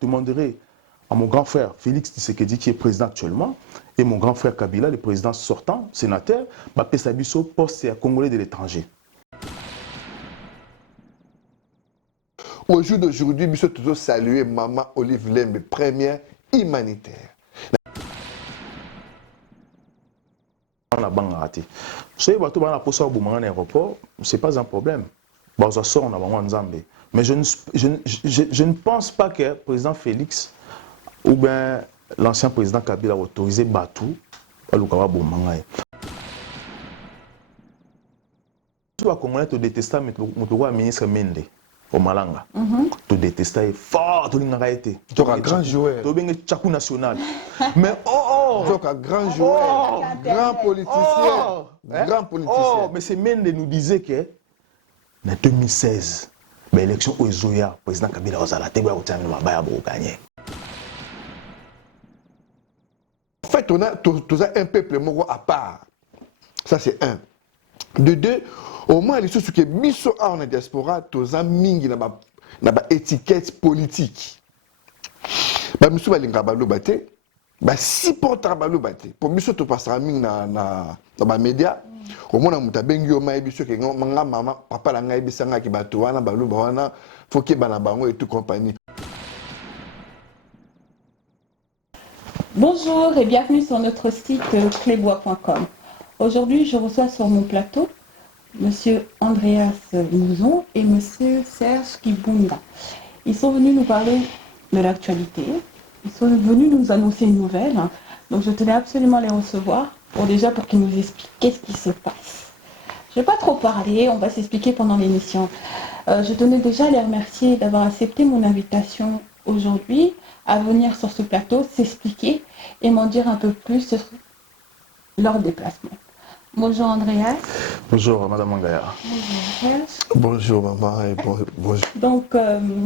demanderai à mon grand frère Félix Tshisekedi, qui est président actuellement, et mon grand frère Kabila, le président sortant, sénateur, Sabiso, poste à Congolais de l'étranger. Au jour d'aujourd'hui, nous sommes saluer Maman Olive Lembe, première humanitaire. On a bien raté. Si vous avez un poste à l'aéroport, ce n'est pas un problème. Mais je ne pense pas que le président Félix ou bien l'ancien président Kabila a autorisé Batou à l'Ukawa Boumangay. Si vous avez détesté le ministre Mende au Malanga, tu détestais fort, tu l'as été. Tu es un grand joueur. Tu es un Tchakou national. Mais tu es un grand joueur, grand politicien. Grand politicien. Oh, mais c'est Mende nous disait que en 2016, l'élection au Zoya, le président Kabila a gagné. En fait, on a un peuple à part. Ça, c'est un. De deux, au moins, les choses que Bisso a en diaspora, tous un mingi na ba étiquette politique. Ba Bisso ba linga ba lo baté, ba supporter ba lo baté. Pour Bisso to passera mingi na ba média. Au moins, on a bengi o mai Bisso que nga maman papa la ngai bisanga ki bato wana ba lo ba wana faut que ba na bango et tout compagnie. Bonjour et bienvenue sur notre site clébois.com. Aujourd'hui, je reçois sur mon plateau Monsieur Andreas Mouzon et Monsieur Serge Kibunda. Ils sont venus nous parler de l'actualité. Ils sont venus nous annoncer une nouvelle. Donc je tenais absolument à les recevoir pour qu'ils nous expliquent qu'est-ce qui se passe. Je ne vais pas trop parler, on va s'expliquer pendant l'émission. Je tenais déjà à les remercier d'avoir accepté mon invitation aujourd'hui à venir sur ce plateau, s'expliquer et m'en dire un peu plus sur leur déplacement. Bonjour Andreas. Bonjour Madame Mangaya. Bonjour Serge. Bonjour maman et bonjour. Donc,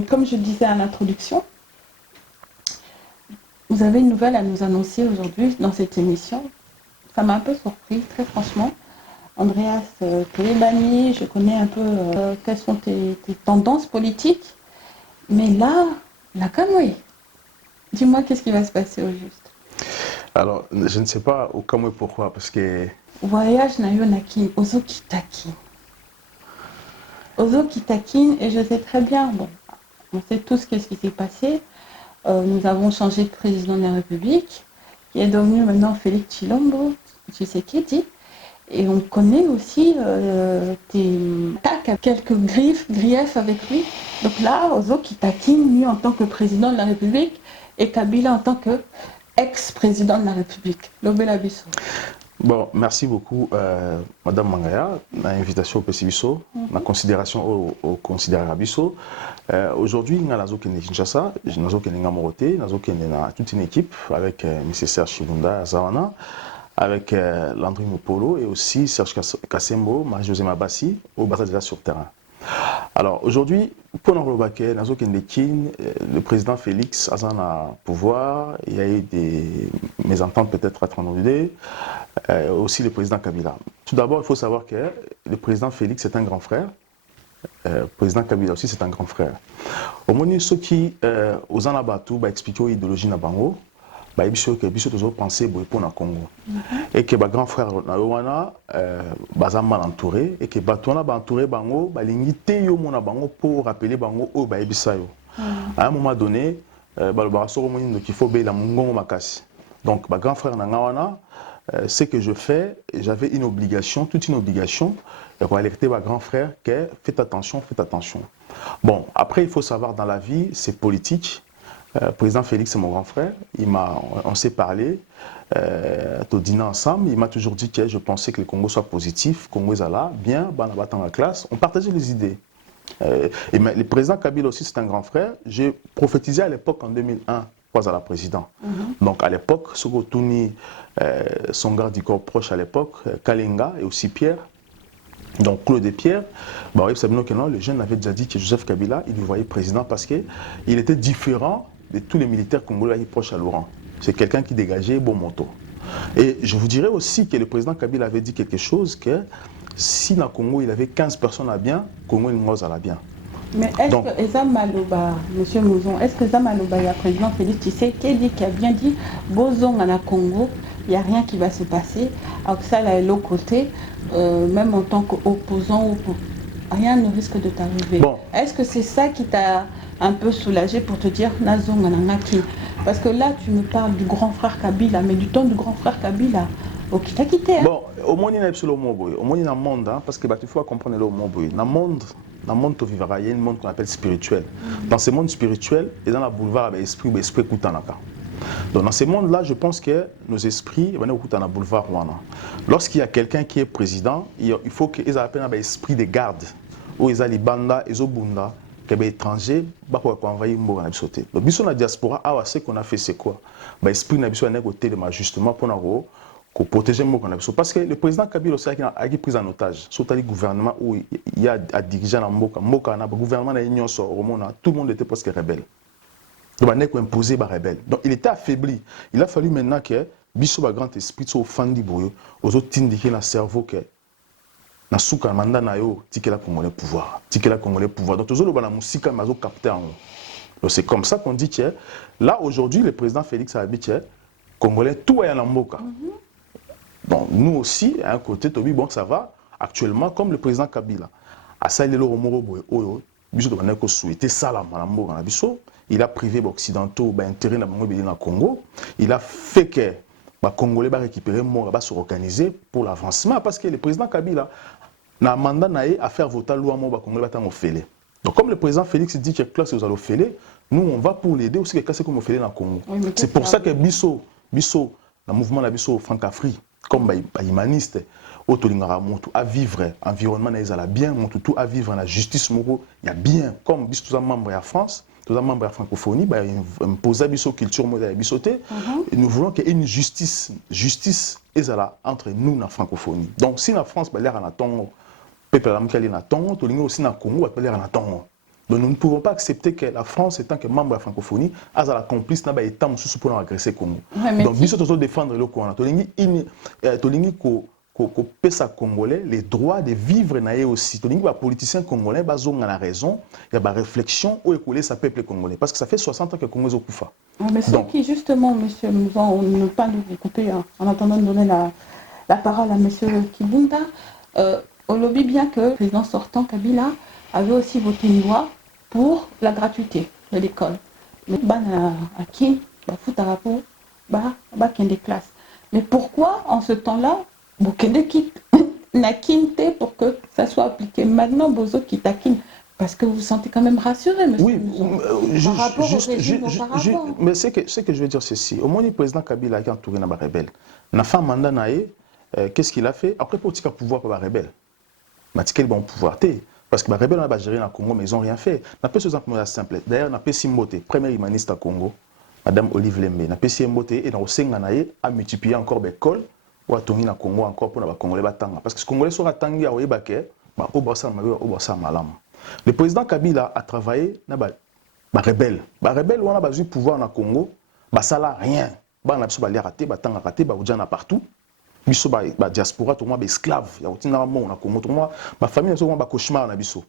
comme je disais à l'introduction, vous avez une nouvelle à nous annoncer aujourd'hui dans cette émission. Ça m'a un peu surpris, très franchement. Andreas, tu es banni, je connais un peu quelles sont tes tendances politiques. Mais là, la Kamwe. Dis-moi qu'est-ce qui va se passer au juste. Alors, je ne sais pas au Kamwe pourquoi, parce que... Voyage na yonaki, ozo kitakin. Ozo kitakin, et je sais très bien, bon, on sait tous qu'est-ce qui s'est passé. Nous avons changé de président de la République, qui est devenu maintenant Félix Tshilombo Tshisekedi. Et on connaît aussi quelques griefs avec lui. Donc là, Ozo Kitakin, lui en tant que président de la République, et Kabila en tant qu'ex-président de la République. Lobela Bisso. Bon, merci beaucoup, Madame Mangaya, l'invitation au PCBISO, la considération au considéré Bisso. Aujourd'hui, nous avons Kinshasa, nous avons Moroté, nous avons toute une équipe avec M. Serge Kibunda Zawana, avec Landry Mopolo et aussi Serge Kassembo, Marie-José Mabassi, au Baza déjà sur terrain. Alors aujourd'hui, pour nous rebaquer, le président Félix a un pouvoir, il y a eu des mésententes peut-être à Tranodé, aussi le président Kabila. Tout d'abord, il faut savoir que le président Félix est un grand frère, le président Kabila aussi c'est un grand frère. Au moment où ceux qui aux Anabatou expliquer l'idéologie Nabango, ils ont pensé pour le Congo. Et que les grands frères sont mal entourés et que les gens entourés pour rappeler Bango au Baïbisayo. À un moment donné, il faut payer la Mungongo Makasi. Donc, les grands frères Nangawana, ce que je fais, j'avais une obligation, toute une obligation, pour alerter mes grands frères que faites attention, faites attention. Bon, après, il faut savoir dans la vie, c'est politique. Le président Félix, c'est mon grand frère. On s'est parlé, on dîner ensemble. Il m'a toujours dit que je pensais que le Congo soit positif, le Congo est là, bien, dans la classe. On partageait les idées. Et le président Kabila aussi, c'est un grand frère. J'ai prophétisé à l'époque, en 2001, pas à la présidente. Donc à l'époque, Sogotouni, son garde du corps proche à l'époque, Kalenga et aussi Pierre. Donc Claude et Pierre, le jeune avait déjà dit que Joseph Kabila, il le voyait président parce qu'il était différent de tous les militaires congolais proches à Laurent. C'est quelqu'un qui dégageait bon moto. Et je vous dirais aussi que le président Kabila avait dit quelque chose, que si dans le Congo il avait 15 personnes à bien, Congo il à la bien. Mais est-ce que Eza Maloba, M. Mouzon, est-ce que Eza Maloba, il y a président Félix Tshisekedi qui a bien dit Bozon à Congo, il n'y a rien qui va se passer. Alors que ça, là, de l'autre côté, même en tant qu'opposant, rien ne risque de t'arriver. Bon. Est-ce que c'est ça qui t'a un peu soulagé pour te dire Nazon Anangaki? Parce que là, tu me parles du grand frère Kabila, mais du temps du grand frère Kabila. Ok, t'as quitté. Hein? Bon, au moins, il y a absolument mot. Au moins, il y a un monde, hein, parce que il faut comprendre le mot. Dans le monde, tu vivras, il y a un monde qu'on appelle spirituel. Dans ce monde spirituel, et dans la boulevard, l'esprit écoute en accord. Donc, dans ce monde-là, je pense que nos esprits, ils écoutent dans le boulevard. Lorsqu'il y a quelqu'un qui est président, il faut qu'ils aient un esprit de garde. Où ils ont les bandas, les obunda, les étrangers, ils vont envahir le monde. Donc, dans la diaspora, ce qu'on a fait, c'est quoi? L'esprit n'a pas été côté de justement pour protéger le monde. Parce que le président Kabila aussi a été pris en otage. Surtout le gouvernement où il y a à diriger dans le gouvernement de l'Union, tout le monde était presque rebelle. Donc, il a imposé les rebelles. Donc, il était affaibli. Il a fallu maintenant que Bissot, le grand esprit, soit offendu aux autres indiqués dans le cerveau que na souka mandat na yo tikela congolais pouvoir donc toujours le musique mazo capter en donc c'est comme ça qu'on dit que là aujourd'hui le président Félix a dit que congolais tout est en mboka. Bon nous aussi à un côté Tobi bon ça va actuellement comme le président Kabila a salué le romoro boy oyo biso to banako souhaiter salama na mboka na biso il a privé les occidentaux intérêt na bango na Congo il a fait que les Congolais vont récupérer mort, va se organiser pour l'avancement parce que le président Kabila na mandat à faire voter loi mo ba Congolais va au fêler. Donc comme le président Félix dit que classe vous allez fêler, nous on va pour l'aider aussi que classe comme au fêler dans Congo. Oui, c'est pour ça que biso le mouvement la biso Francafrique comme ba humaniste autolingara montu à vivre environnement na bien montu tout à vivre la justice moko il y a bien comme biso tous membres à France tous les membres de la francophonie, imposer la culture moderne, nous voulons qu'il y ait une justice entre nous et la francophonie. Donc si la France, l'air en attend, peuple en attend, tout le monde aussi dans le Congo, l'air en attend. Donc nous ne pouvons pas accepter que la France, étant que membre de la francophonie, a la complice dans l'État pour agresser le Congo. Donc nous devons défendre le Congo. Qu'on pèse à Congolais les droits de vivre naé aussi. Donc, les politiciens congolais, ils ont la raison, il y a une réflexion où écouler sa peuple congolais. Parce que ça fait 60 ans que le Congo est au Koufa. Mais ce qui, justement, monsieur Mouzon, on ne peut pas nous couper en attendant de donner la parole à monsieur Kibunda. On lobby bien que le président sortant, Kabila, avait aussi voté une loi pour la gratuité de l'école. Mais à Kin, Foutarapo, des classes. Mais pourquoi, en ce temps-là, Bokende quitte n'a quinte pour que ça soit appliqué maintenant, Bozo quitte à kin. Parce que vous vous sentez quand même rassuré, monsieur. Oui, par rapport au régime auparavant. Mais ce que je veux dire, c'est si. Au moins, le président Kabila a entouré dans les rebelles. N'a fait un mandat, qu'est-ce qu'il a fait? Après, pour qu'il pouvoir pour les rebelles. Mais il bon pouvoir. Parce que les rebelles ont géré dans le Congo, mais ils n'ont rien fait. N'a pas ce exemple simple. D'ailleurs, n'a pas Simbote, premier humaniste au Congo, Madame Olive Lembe. N'a pas Simbote et dans le Senganaï a multiplié encore l'école. Ou à Tongi na Congo encore pour les Congolais batanga parce que les Congolais sont attendus à Oyebake au Bassa Malam. Le président Kabila a travaillé na ba rebelle ou on a besoin de pouvoir na Congo ba sala rien ba na biso ba lia raté ba tanga raté ba ujana partout biso ba diaspora to moi ba esclave ya otina mo na Congo to moi ba famille so ba cauchemar na biso.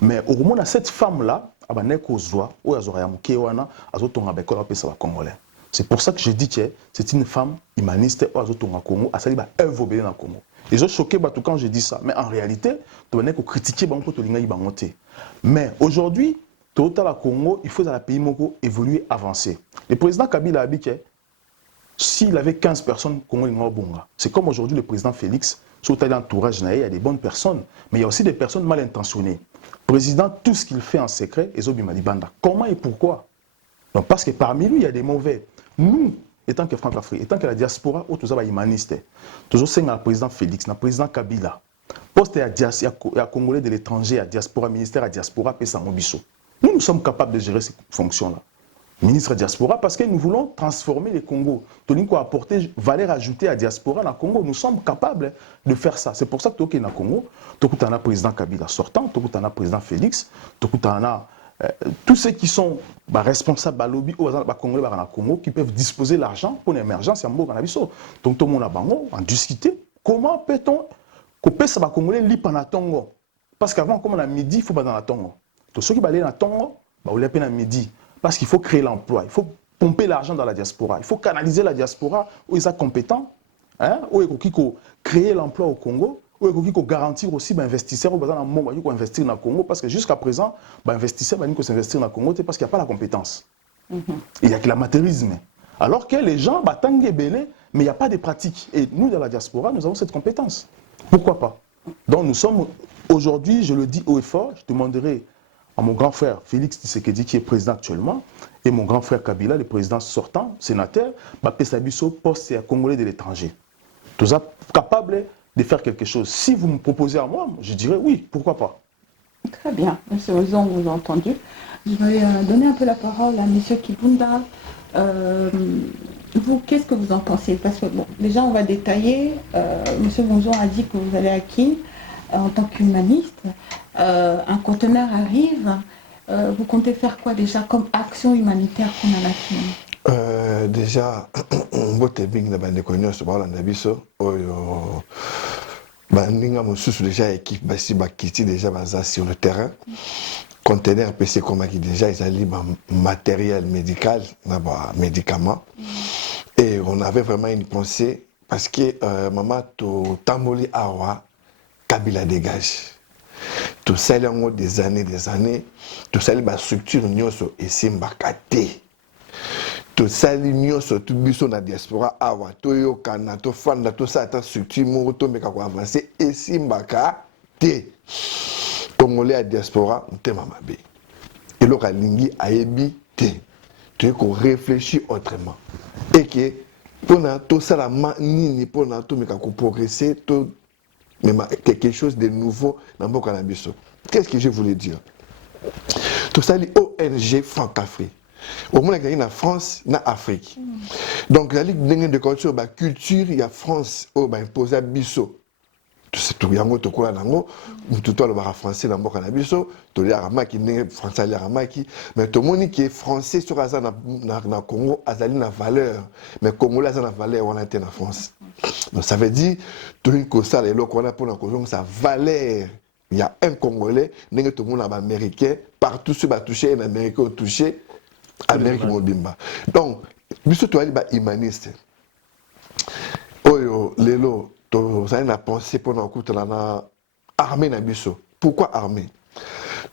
Mais au moment de cette femme là abane ko zwa o yazora ya muke wana azotonga ba école pesa ba Congolais. C'est pour ça que je dis que c'est une femme humaniste au Congo, à salir œuvre dans le Congo. Ils ont choqué quand je dis ça, mais en réalité, tu vas critiquer mais aujourd'hui, tout à la Congo, il faut dans le pays évoluer, avancer. Le président Kabila a dit que s'il avait 15 personnes, Congo c'est comme aujourd'hui le président Félix, sur l'entourage, il y a des bonnes personnes, mais il y a aussi des personnes mal intentionnées. Le président, tout ce qu'il fait en secret, ils ont Banda. Comment et pourquoi? Donc, parce que parmi lui, il y a des mauvais. Nous, étant que Franc-Afrique, étant que la diaspora, où tout ça va humaniste, toujours c'est le président Félix, le président Kabila, poste à Congolais de l'étranger, à diaspora, ministère à diaspora, Pesa Mobiso. Nous sommes capables de gérer ces fonctions-là. Ministre diaspora, parce que nous voulons transformer le Congo. Nous voulons apporter valeur ajoutée à la diaspora dans le Congo. Nous sommes capables de faire ça. C'est pour ça que dans le Congo, tu as le président Kabila sortant, tu as le président Félix, tu as tous ceux qui sont responsables de lobby au Congo qui peuvent disposer de l'argent pour l'émergence, donc tout le monde a en discuter. Comment peut-on couper ça Congolais li Tongo? Parce qu'avant, comme on a midi, il faut pas dans la Tongo. Donc ceux qui allaient dans Tongo, on les peine à midi. Parce qu'il faut créer l'emploi, il faut pomper l'argent dans la diaspora, il faut canaliser la diaspora où ils sont compétents, hein, où ils ont créer l'emploi au Congo, où ils ont garantir aussi les investisseurs qui vont investir dans le Congo, parce que jusqu'à présent, les investisseurs vont s'investir dans le Congo parce qu'il n'y a pas la compétence. Il n'y a que l'amateurisme. Alors que les gens, mais il n'y a pas de pratique. Et nous, dans la diaspora, nous avons cette compétence. Pourquoi pas? Donc nous sommes, aujourd'hui, je le dis haut et fort, je demanderai à mon grand frère Félix Tshisekedi, qui est président actuellement, et mon grand frère Kabila, le président sortant, sénateur, Pesabiso, poste congolais de l'étranger. Tous capables de faire quelque chose. Si vous me proposez à moi, je dirais oui, pourquoi pas. Très bien, M. Ozon, vous a entendu. Je vais donner un peu la parole à M. Kibunda. Vous, qu'est-ce que vous en pensez? Parce que, bon, déjà, on va détailler. M. Bonjon a dit que vous allez à Kin en tant qu'humaniste. Un conteneur arrive. Vous comptez faire quoi déjà comme action humanitaire qu'on a à Kin? Déjà, mbote bing na bande konyo so bala na biso oyo bandinga mosusu déjà équipe basi bakiti déjà baza sur le terrain. Conteneur PC comme qui déjà ils allaient matériel médical, médicaments. Et on avait vraiment une pensée parce que maman to tamboli awa Kabila dégage. Tout ça il y a des années, tout ça il y a structure nyoso et simbakate. Tout ça il y a tout biso na diaspora awa to yo kana to fanda to ça ta structure mo to meka ko avancer et simbakate. Congolais à diaspora, on t'aime ma bé. Et le Kalingi a évité. Tu es qu'on réfléchit autrement. Et que, pour tout ça, la manini, pour tout, mais qu'on progresser, tout, mais quelque chose de nouveau dans mon cannabis. Qu'est-ce que je voulais dire? Tout ça, l'ONG Franc-Afrique. Au moins, il y a en France, en Afrique. Donc, la Ligue de culture, la culture, il y a France, imposé à Bissot. Tout yango to kola nango tout le bara français na mboka na biso to lia ramaki ne français lia ramaki mais to moni qui est français sur aza na Congo azali na valeur mais congolais aza na valeur on a été en France. Donc ça veut dire to ko ça les loko on a pour na kozonga sa valeur. Il y a un congolais ndenge to mona ba américain partout sur ba toucher un américain touché Amérique mobimba. Donc biso to ali ba humaniste. Oyo lelo vous avez pensé pour nous armée na biso. Pourquoi armée?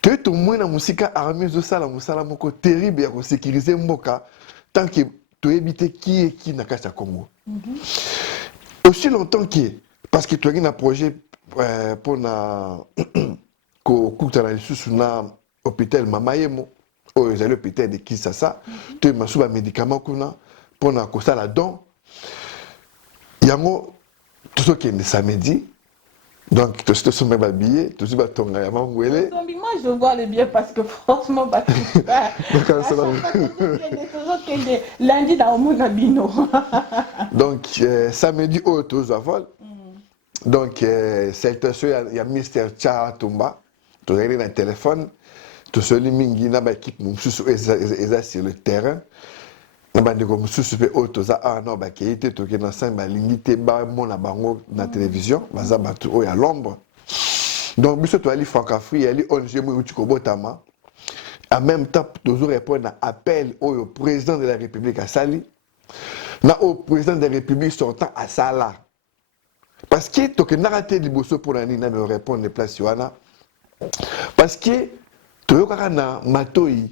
Tu es tout le monde dans musique armée de ça la musala moko terrible pour sécuriser mboka tant que tu évites qui est qui na kasa Congo. Aussi longtemps que parce que tu as un projet pour na ko kuta na sous na hôpital Mamayemo ou les hôpital de Kisasa tu as un médicament kuna pour na ko sala don yango tout ce qui est samedi, donc tout ce qui est habillé, tout ce qui est tonga ya mangwele. Moi je vois le bien parce que franchement lundi dans mon abino. Donc samedi au tous à vol. Donc c'est il y a Mister Cha Tumba, tu as un téléphone, tout celui mingi na ba équipe mususu eza sur le terrain. Bande comme suspect autoza non ba qui était toqué dans cinq ba limité ba mon bango na télévision baza batu o ya l'ombre donc biso to ali Franc-Afrique ali ONG mo uti ko botama en même temps toujours répondre à appel au président de la République à Sali na au président de la République sortant à Sala parce que toke narraté liboso pour nani na me répondre les places wana parce que to yoka na matoi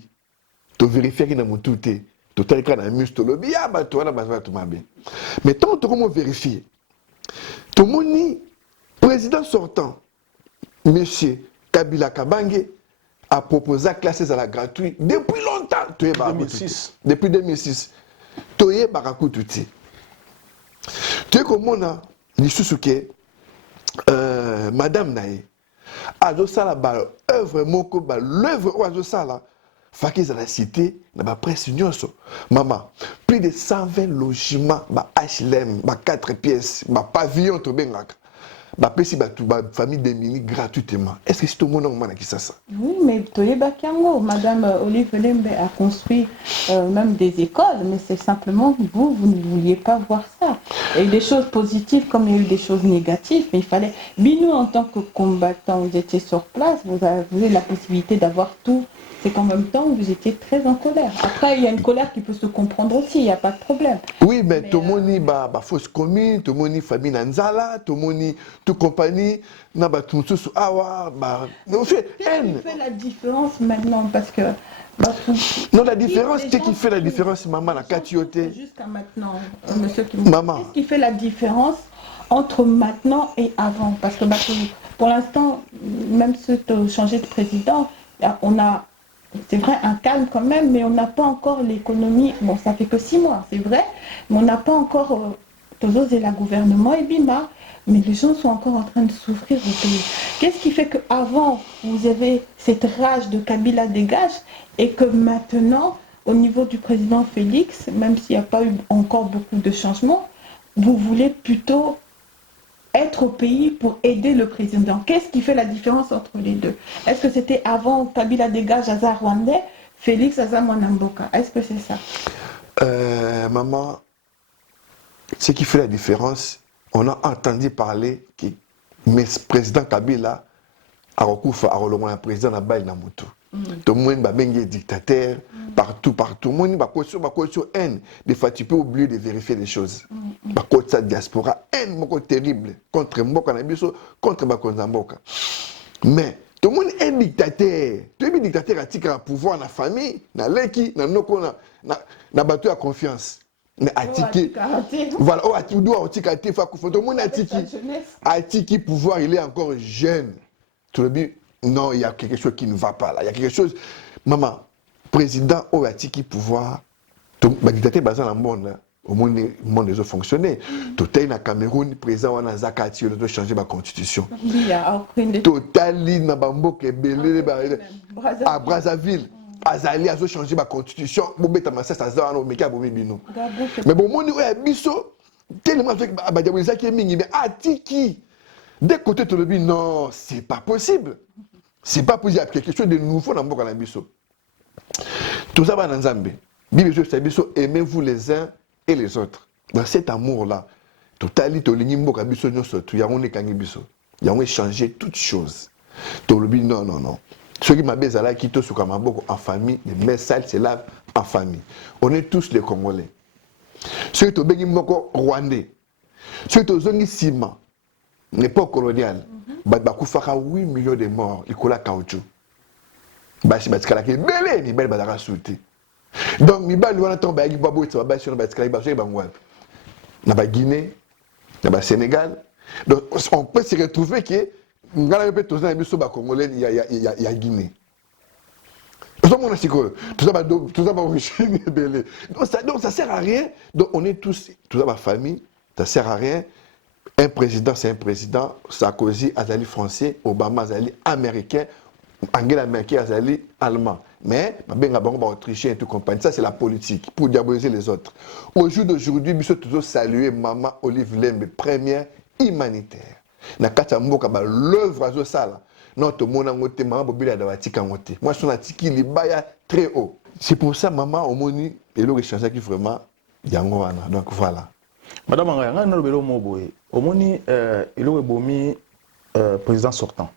to vérifier que na mututé tout est quand même juste le bien bateau na base tout bien mais tant que comment vérifier tout moni président sortant monsieur Kabila Kabange a proposé classer à la gratuite depuis longtemps tu es 2006 depuis 2006 tu es barakututi tu es comme on a ni susuke madame nae azo sala ba œuvre moko ba l'œuvre azo sala Fakis à la cité, dans la presse nyonso. Maman, plus de 120 logements, HLM, 4 pièces, pavillon, to bengaka. Famille démunie gratuitement. Est-ce que c'est tout le monde qui ça? Oui, mais Toye Bakiango, Madame Olive Lembe a construit même des écoles, mais c'est simplement vous ne vouliez pas voir ça. Il y a eu des choses positives comme il y a eu des choses négatives, mais il fallait... Nous, en tant que combattants, vous étiez sur place, vous avez la possibilité d'avoir tout. C'est qu'en même temps, vous étiez très en colère. Après, il y a une colère qui peut se comprendre aussi, il n'y a pas de problème. Oui, mais tout le monde a fausse commune, tout le monde a famille Nanzala, tout le monde a toute compagnie, n'a pas tout sous awa, on fait haine. Qu'est-ce qui fait la différence maintenant? Parce que... non, la différence, qu'est-ce qui fait la différence, maman, la catioté? Jusqu'à maintenant, monsieur qui maman. Qu'est-ce qui fait la différence entre maintenant et avant? Parce que pour l'instant, même ceux qui ont changé de président, on a... C'est vrai, un calme quand même, mais on n'a pas encore l'économie. Bon, ça fait que 6 mois, c'est vrai, mais on n'a pas encore Tozo et la gouvernement et Bima, mais les gens sont encore en train de souffrir au pays. Qu'est-ce qui fait qu'avant, vous avez cette rage de Kabila dégage et que maintenant, au niveau du président Félix, même s'il n'y a pas eu encore beaucoup de changements, vous voulez plutôt être au pays pour aider le président? Qu'est-ce qui fait la différence entre les deux? Est-ce que c'était avant Kabila dégage Aza Rwandais, Félix Aza Mwanamboka? Est-ce que c'est ça? Maman, ce qui fait la différence, on a entendu parler que le président Kabila a recouvert le président Nabaï Namutu. Tout le monde est dictateur, partout. Tout le monde est haine. Des fois, tu peux oublier de vérifier les choses. La diaspora, haine terrible contre Mboka, contre Mboka. Mais tout le monde est dictateur. Tout le monde est dictateur à un pouvoir dans la famille, dans l'équipe, dans le bateau à confiance. Voilà, tout le monde a tiki pouvoir, il est encore jeune. Tout le monde, non, il y a quelque chose qui ne va pas là. Il y a quelque chose. Maman, président a tiki pouvoir, le dictateur basé dans le monde, au monde des autres fonctionnaires. Tout est dans Cameroun, président a Zakati, il doit changer la constitution. Total, dans Bambo, à Brazzaville. Azali a changé ma constitution, mais bon, mon biso tellement mais Atiki dès côté de l'objet, non, c'est pas possible. C'est pas possible, il y a quelque chose de nouveau dans le biso. Tout ça va dans Zambé. Biso, aimez-vous les uns et les autres. Dans cet amour-là, totali to lingimbo kabiso nyoso tu ya on kangi biso. Ya on changer toutes choses. To l'objet, non. Ceux qui m'appellent Zala qui sont en famille, les messages c'est là en famille. On est tous les Congolais. Ceux qui sont rwandais, ceux qui sont Sima, l'époque coloniale, il y a 8 millions de morts, il y a caoutchouc. Donc, il y a Guinée, il y a Sénégal. Donc, on peut se retrouver que il y a Guinée. Tout ça va origine. Donc ça sert à rien. Donc on est tous ma famille, ça sert à rien. Un président, c'est un président. Sarkozy, Azali français, Obama, Azali américain, Angela Merkel, Azali allemand. Mais, autrichien et tout compagnie. Ça, c'est la politique pour diaboliser les autres. Au jour d'aujourd'hui, nous sommes toujours saluer Maman Olive Lembe, première humanitaire. Na kata mboka ba l'œuvre azo sala notre mona ngote mama bobila da watika ngote moi son atiki libaya très haut. C'est pour ça maman omoni elo rechange qui vraiment yango wana. Donc voilà madame ngaya ngana lobelo moboye omoni elo ebomi président sortant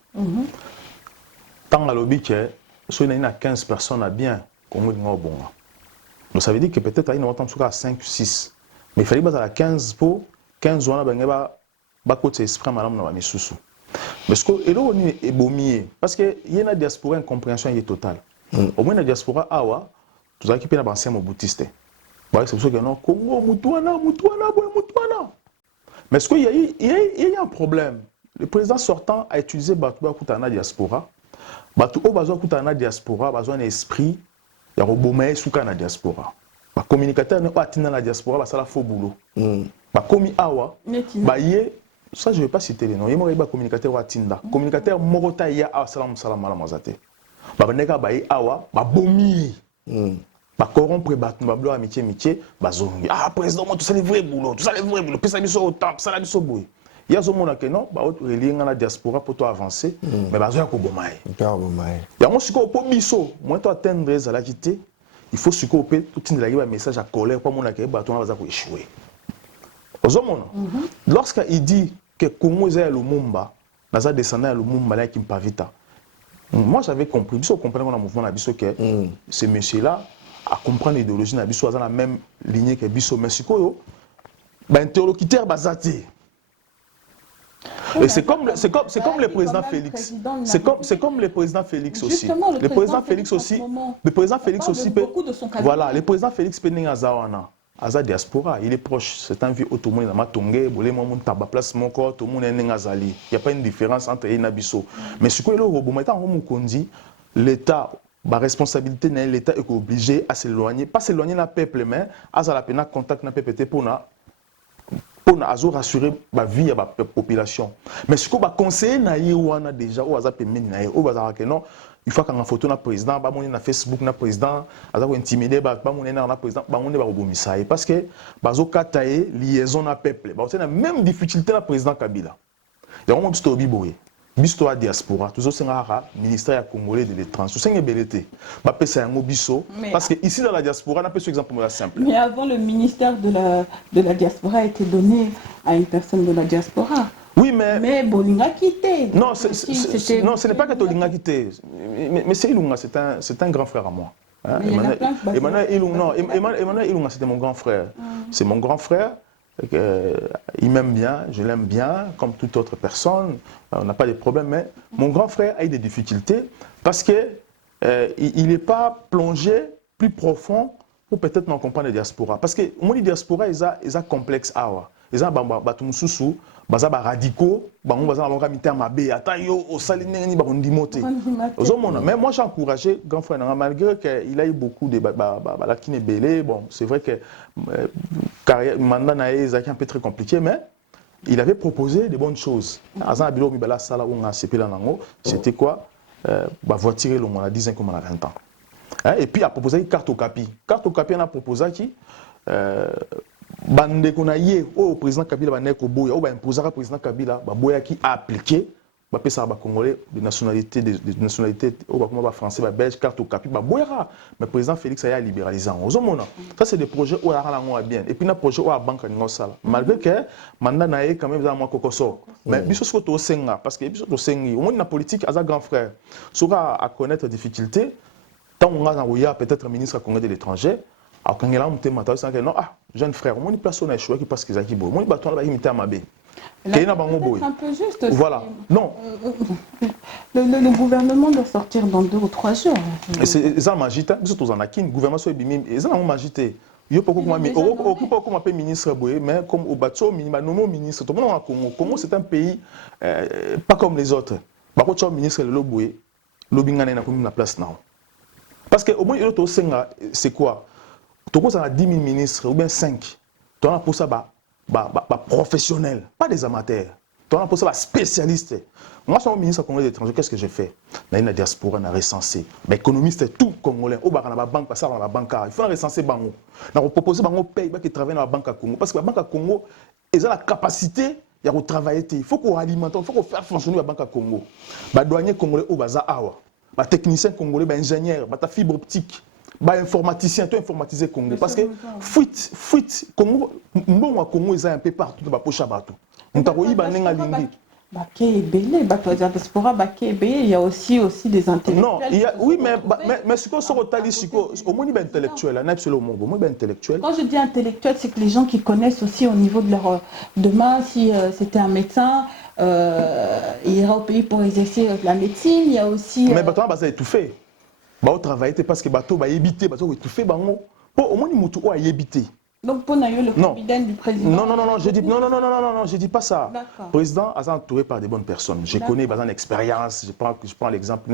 tant à lobby que so il y a 15 personnes à bien comme ngo bonga. Donc ça veut dire que peut-être il y a autant à 5 ou 6 mais il fallait baza la 15 pour 15 wana bangeba bakote esprit madame na misusu parce que elo ni ebomié parce que il y a une diaspora incompréhension est totale au moins la diaspora awa tous qui pena penser mo boutiste bah c'est pour ça que non Congo mutuana mais est-ce qu'il y a un problème le président sortant a utilisé batuba kutana diaspora batu o bazo kutana diaspora bazo un esprit ya robomé suka na diaspora ba communicateur ne atina la diaspora ba sala faux boulot ba komi awa ba yé ça je ne vais pas citer les noms. Il y a un communicateur à Tinda. Communicateur Morota ya salam salam malam azate. Ba neka ba yi awa ba bomi. Ba corrompre ba blo amitié ba zongi. Ah président moi tout ça les vrais boulot, pesa biso autant, ça la biso boy. Il y a zo mona que non, ba autre relier na diaspora pour toi avancer, mais ba zo ya ko bomai. Pas bomai. Ya mo siko po biso, moi to atteindre za la quitter. Il faut siko pe tout tin la message à colère pas mona que ba to na ba za ko échouer. Lorsqu'il dit que Congo est à Lumumba, Naza descendant à Lumumba, là, qui me pavita. Moi, j'avais compris, je comprends dans le mouvement, que ce monsieur-là a compris l'idéologie, il a la même lignée que Bisso. Mais c'est quoi, interlocuteur basé. Et c'est comme le président Félix. C'est comme le président Félix aussi. Le président Félix aussi. Le président Félix aussi peut. Voilà, le président Félix peut n'être Azawana. Aza diaspora, il est proche. C'est un vieux automobile dans ma tongue. Bolé mon tabac place mon corps, tout le monde est n'azali. Il n'y a pas une différence entre eux et Nabiso. Mais ce que le robot maintenant on dit, l'État. La responsabilité de l'État est obligé à s'éloigner, pas s'éloigner d'un peuple, mais à la peine contact avec le peuple pour rassurer la vie de la population. Mais ce qu'on va conseiller déjà, il faut qu'on a photo na président, na Facebook na président, on intimider na président, parce que bazo kataye liaison na peuple. Ba on a même difficulté na président Kabila. Il y a un petit biboye. Bisto a diaspora, tous les ministère congolais de l'étranger, tout ça est belleté. Parce que ici dans la diaspora, on a pas ce exemple simple. Mais avant, le ministère de la diaspora a été donné à une personne de la diaspora. Oui, mais Bolinga quitté. Non, ce n'est pas que Bolinga quitté. Mais c'est Ilunga, c'est un grand frère à moi. Hein? Emmanuel Ilunga, c'était mon grand frère. C'est mon grand frère. Il m'aime bien, je l'aime bien, comme toute autre personne, on n'a pas de problème, mais mon grand frère a eu des difficultés parce qu'il n'est pas plongé plus profond pour peut-être non comprendre la diaspora. Parce que moi, la diaspora, ils ont complexe. Ils ont des radicaux, mais moi j'ai encouragé grand frère malgré qu'il a eu beaucoup de bon c'est vrai que le mandat est un peu très compliqué, mais il avait proposé de bonnes choses. C'était quoi? Voiture on a 10 ans comme on a 20 ans. Et puis il a proposé une carte au capi. Carte au capi, on a proposé qui bande qu'on a eu au président Kabila bande ko boya ou imposer au président Kabila ba boya qui a appliqué ba pesa ba congolais de nationalité au ba français ba belge carte au capi ba boya mais président Félix a libéralisé aux homona ça c'est des projets où la langue bien et puis na projet où la banque ni sala malgré que mandat na quand même dans moi kokoso mais biso so to senga parce que biso to sengi au monde na politique as un grand frère sera à connaître difficulté tant on a peut-être ministre congolais de l'étranger. Alors quand il a un thème, non, jeune frère, mon personne a choisi qui passe qu'ils ont beau. Mon bâton là, il m'était à ma baie. C'est un peu juste. Voilà. Non. Le gouvernement doit sortir dans 2 ou 3 jours. C'est ça magité. Nous sommes en Akin. Le gouvernement soit bimim. Et ça on magité. Il y a beaucoup comme appelé ministre Boye, mais comme au bateau, nommé ministre. Tout le monde en Congo. Congo c'est un pays pas comme les autres. Par contre, le ministre le Boye, le Bingane n'a pas mis la place now. Parce que au moins l'autre c'est quoi? Tu as 10 000 ministres ou bien 5. Tu as pour ça professionnel, pas des amateurs. Tu as pour ça spécialiste. Moi, je suis un ministre congolais de l'étranger. Qu'est-ce que j'ai fait? Dans la diaspora, on a recensé. Mais économiste, tout congolais. Au bar, on a la banque, ça, on a la banque. Il faut recenser Bango. On a proposé Bango paye qui travaille dans la banque à Congo. Parce que la banque à Congo, ils ont la capacité de travailler. Il faut qu'on alimente, il faut qu'on fasse fonctionner la banque à Congo. Les douaniers congolais, au bazar, les techniciens congolais, les ingénieurs, les fibre optique. Informaticien, tu informatisé Congo. Parce que fuite, Congo, Congo, ils ont un peu partout dans la poche à bateau. On t'a dit, il y a aussi des intellectuels. Non, oui, mais ce qu'on se retrouve ici, au moins, il y a intellectuel, intellectuel. Quand je dis intellectuel, c'est que les gens qui connaissent aussi au niveau de leur. Demain, si c'était un médecin, il ira au pays pour exercer la médecine. Il y a aussi. Mais maintenant, ça a étouffé. Bah, au travail, parce que bateau va éviter, bateau étouffé, bango. Au moins, il moutou a évité. Donc, pour Nayo, le capitaine du président. Non, je dis pas ça. Le président est entouré par des bonnes personnes. Je connais, par exemple, l'expérience. Je prends l'exemple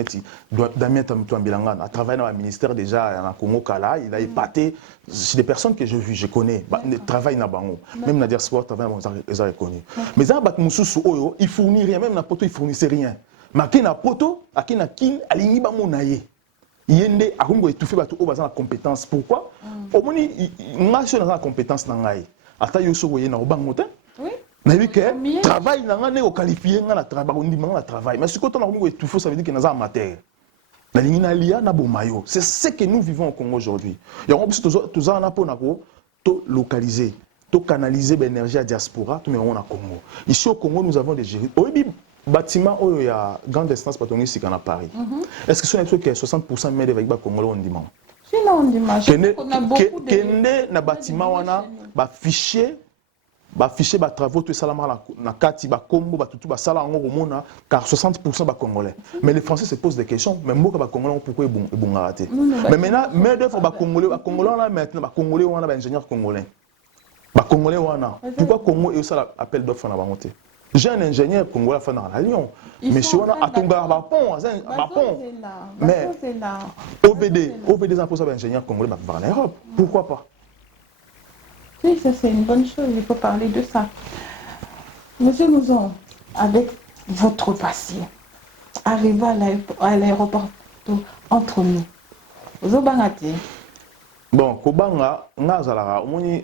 Damien Tambilanga. À travailler dans le ministère déjà, en Congo Kala, il a épaté. C'est des personnes que j'ai vues, je connais. Ils travaillent dans Bango. Même dans la diaspora, ils ont reconnu. Mais ça, il fournit rien. Même dans Poto, il fournissait rien. Mais à Kina Poto, à Kina Kin, à l'Iniba Monaye. Yende a étouffé bateau au la compétence. Pourquoi? Au moins, il a la compétence dans la ata yoso woye na obangote. Oui. Na vu que travail na ngane au qualifier na travail, on dit na travail. Mais ce que on a étouffé, ça veut dire que na amateur. Na lingina lia na bomayo. C'est ce que nous vivons au Congo aujourd'hui. Et on peut toujours na po na ko to localiser. de canaliser l'énergie à diaspora, tout le monde au Congo. Ici au Congo, nous avons des bâtiments où il y a grande distance pour ici à Paris. Est-ce que ce n'est que 60% de avec les Congolais on dimanche? Sinon, on dimanche. On a beaucoup de bâtiment on a fichier travaux tout ça na kati ba kombo ba tutu ba sala ngo mona car 60% ba congolais. Mais les Français se posent des questions, même moi ba congolais pourquoi ils bon raté. Mais maintenant mais deux fois ba congolais on a maintenant ba congolais on a ba ingénieur congolais. Ba congolais on a. Pourquoi Congo et ça appel d'offres na ba monter. J'ai un ingénieur congolais fait dans la Lyon. Mais si on a atonga ba pont, mais OBD ça pour ça ba ingénieur congolais ba en Europe. Pourquoi pas? Oui, ça c'est une bonne chose, il faut parler de ça. Monsieur Mouzon, avec votre passé, arrivé à l'aéroport entre nous, vous avez bon, Kobanga, Nazala, on a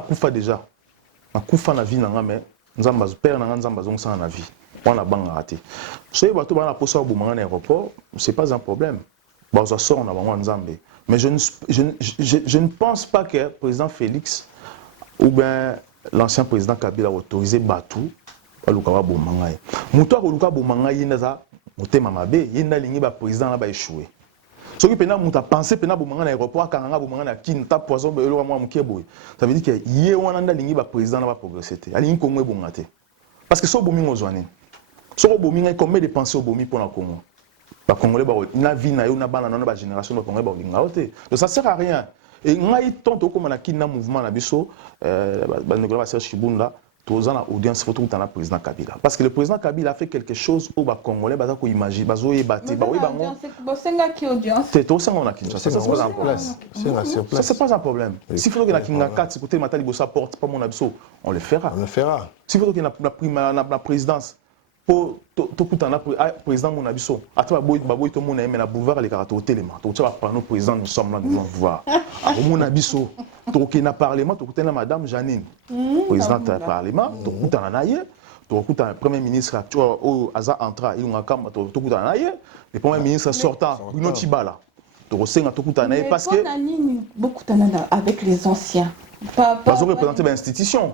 koufa déjà. On a koufa na vie, mais Nzamba, père Nzamba, on s'en a vie. On a banga raté. Si vous avez un poste au aéroport, ce n'est pas un problème. Bon, ça sort, on a vraiment Nzambé. Mais je ne pense pas que le président Félix ou bien l'ancien président Kabila a autorisé Batou à Lukawa Bomangaï. Moutoua Lukawa Bomangaï, il y a un président qui a échoué. Ce qui est a pensé que Bomangaï à l'aéroport, quand Bomangaï a quitté le poison, ça veut dire qu'il y a un président qui a progressé. Parce que ce qui est Bomingaï, combien de pensées au Bomi pour le Congo? Les Congolais, la vie na la génération de Congolais, donc ça sert à rien. Et ngai tonto comme na kina mouvement na biso Nicolas Serge Kibunda tous en audience photo dans le président Kabila parce que le président Kabila a fait quelque chose au Congolais baza ko imaginer bazo yebate ba oui bango c'est tout ça on a Kinshasa ça c'est pas un problème ça c'est pas un problème s'il faut que na kinga 4 côté matali bossa porte pas mon abiso on le fera s'il faut que na présidence pour tout président mon abisso à toi baboy tout monde na boulevard les caractères téléma tout ça par nos présidents nous sommes là devant voir mon abisso tout qui na parlement tout na madame Janine présidente du parlement tout na naie tout na premier ministre actuel au Aza entra il on kam tout na naie le premier ministre sortant Bruno Tibala tout senga tout na naie parce que beaucoup avec les anciens. Ils ont représenté l'institution.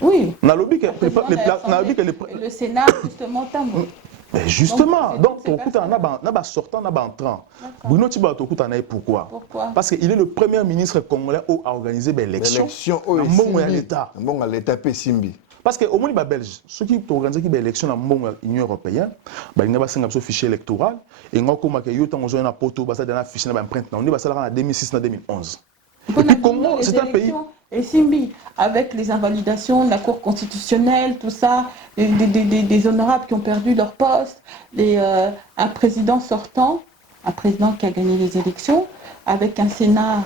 Oui. Le Sénat, justement, mais justement, donc, on a sortant, on a entrant. Bruno Tiba, pourquoi? Parce qu'il est le premier ministre congolais à organiser l'élection. À l'État. À l'État Pessimbi. Parce qu'au moins, les Belges, ceux qui ont organisé l'élection dans l'Union européenne, ils ont un fichier électoral. Et ils ont un un poteau, ils ont un fichier d'empreinte. Ils ont en 2006 2011. Et puis Congo, c'est un pays. Et Simbi, avec les invalidations de la Cour constitutionnelle, tout ça, des honorables qui ont perdu leur poste, un président sortant, un président qui a gagné les élections, avec un Sénat,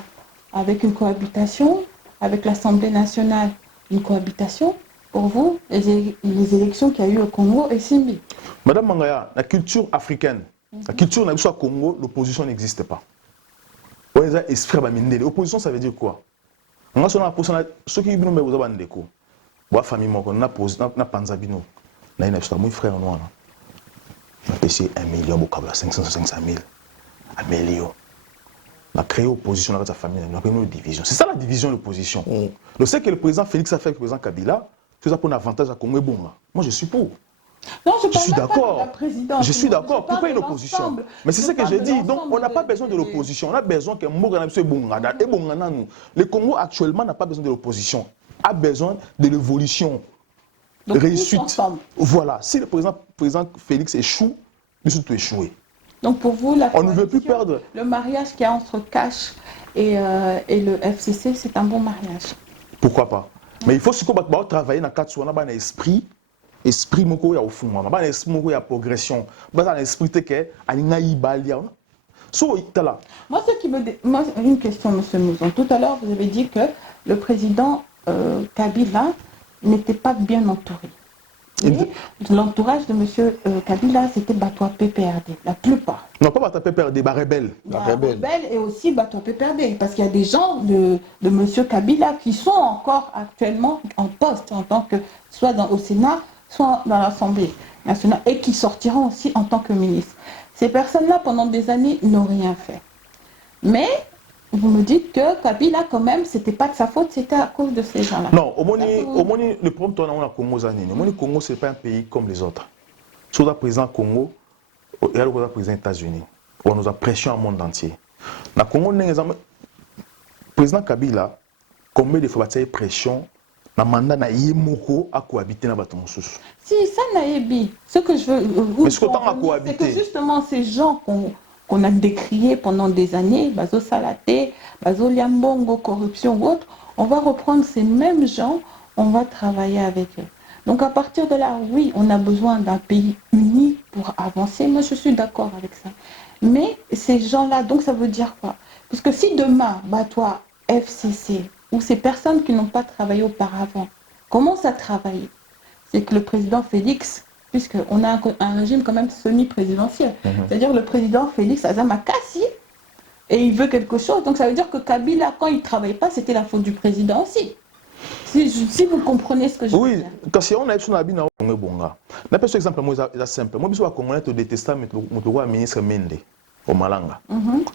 avec une cohabitation, avec l'Assemblée nationale, une cohabitation. Pour vous, les élections qu'il y a eu au Congo et Simbi. Madame Mangaya, la culture africaine, la culture au Congo, l'opposition n'existe pas. L'opposition, ça veut dire quoi? Ceux qui ont des famille, na Panzabino, na mon frère noir, na PC 1 million, 500 000, 1 million. On a créé l'opposition dans sa famille, on a créé une division. C'est ça la division de l'opposition. Je sais que le président Félix a fait avec le président Kabila, tout ça pour un avantage à Congo et Bonga. Moi je suis pour. Non, je suis d'accord. Je suis d'accord. Pourquoi une opposition? Mais c'est ce que j'ai dit. Donc, on n'a pas besoin de l'opposition. On a besoin que Mbogana soit Bongada. Et Bongana, nous. Le Congo actuellement n'a pas besoin de l'opposition. A besoin de l'évolution. Réussite. Voilà. Si le président Félix échoue, nous sommes tous échoués. Donc, pour vous, on ne veut plus perdre. Le mariage qu'il y a entre Cash et le FCC, c'est un bon mariage. Pourquoi pas? Mais il faut travailler dans le cadre de l'esprit. Esprit moko ya ofungwa ba esprit moko ya progression ba ça l'esprit que alinga ibalia so itala. Moi une question monsieur Mouzon. Tout à l'heure vous avez dit que le président Kabila n'était pas bien entouré. L'entourage de monsieur Kabila c'était Batoa PPRD la plupart. Non pas Batoa PPRD, ba rebelle. Rebelle et aussi Batoa PPRD parce qu'il y a des gens de monsieur Kabila qui sont encore actuellement en poste en tant que soit au Sénat soit dans l'Assemblée nationale et qui sortiront aussi en tant que ministre. Ces personnes-là, pendant des années, n'ont rien fait. Mais vous me dites que Kabila, quand même, c'était pas de sa faute, c'était à cause de ces gens-là. Non, au moins, le problème, on a Congo, le Congo, ce n'est pas un pays comme les autres. Si on a président Congo, il y a le président des États-Unis. On nous a pression au monde entier. Dans le Congo, le président Kabila, combien de fois il y a pression na mandat na yemoko à cohabiter dans bateau sous. Si ça n'a ce que je veux mais ce que c'est que justement ces gens qu'on a décriés pendant des années, Bazo Salaté, Bazo Liambongo, corruption ou autre, on va reprendre ces mêmes gens, on va travailler avec eux. Donc à partir de là, oui, on a besoin d'un pays uni pour avancer. Moi, je suis d'accord avec ça. Mais ces gens-là, donc ça veut dire quoi? Parce que si demain, bah toi, FCC, ou ces personnes qui n'ont pas travaillé auparavant commencent à travailler, c'est que le président Félix, puisqu'on a un régime quand même semi-présidentiel, c'est-à-dire le président Félix Azamakassi, et il veut quelque chose, donc ça veut dire que Kabila, quand il ne travaille pas, c'était la faute du président aussi. Si vous comprenez ce que je veux dire. Oui, parce qu'on a eu un habit dans le Bonga. N'a pas ce exemple, moi, c'est simple. Moi, je suis Congolais, tu détestes le ministre Mende. Au Malanga.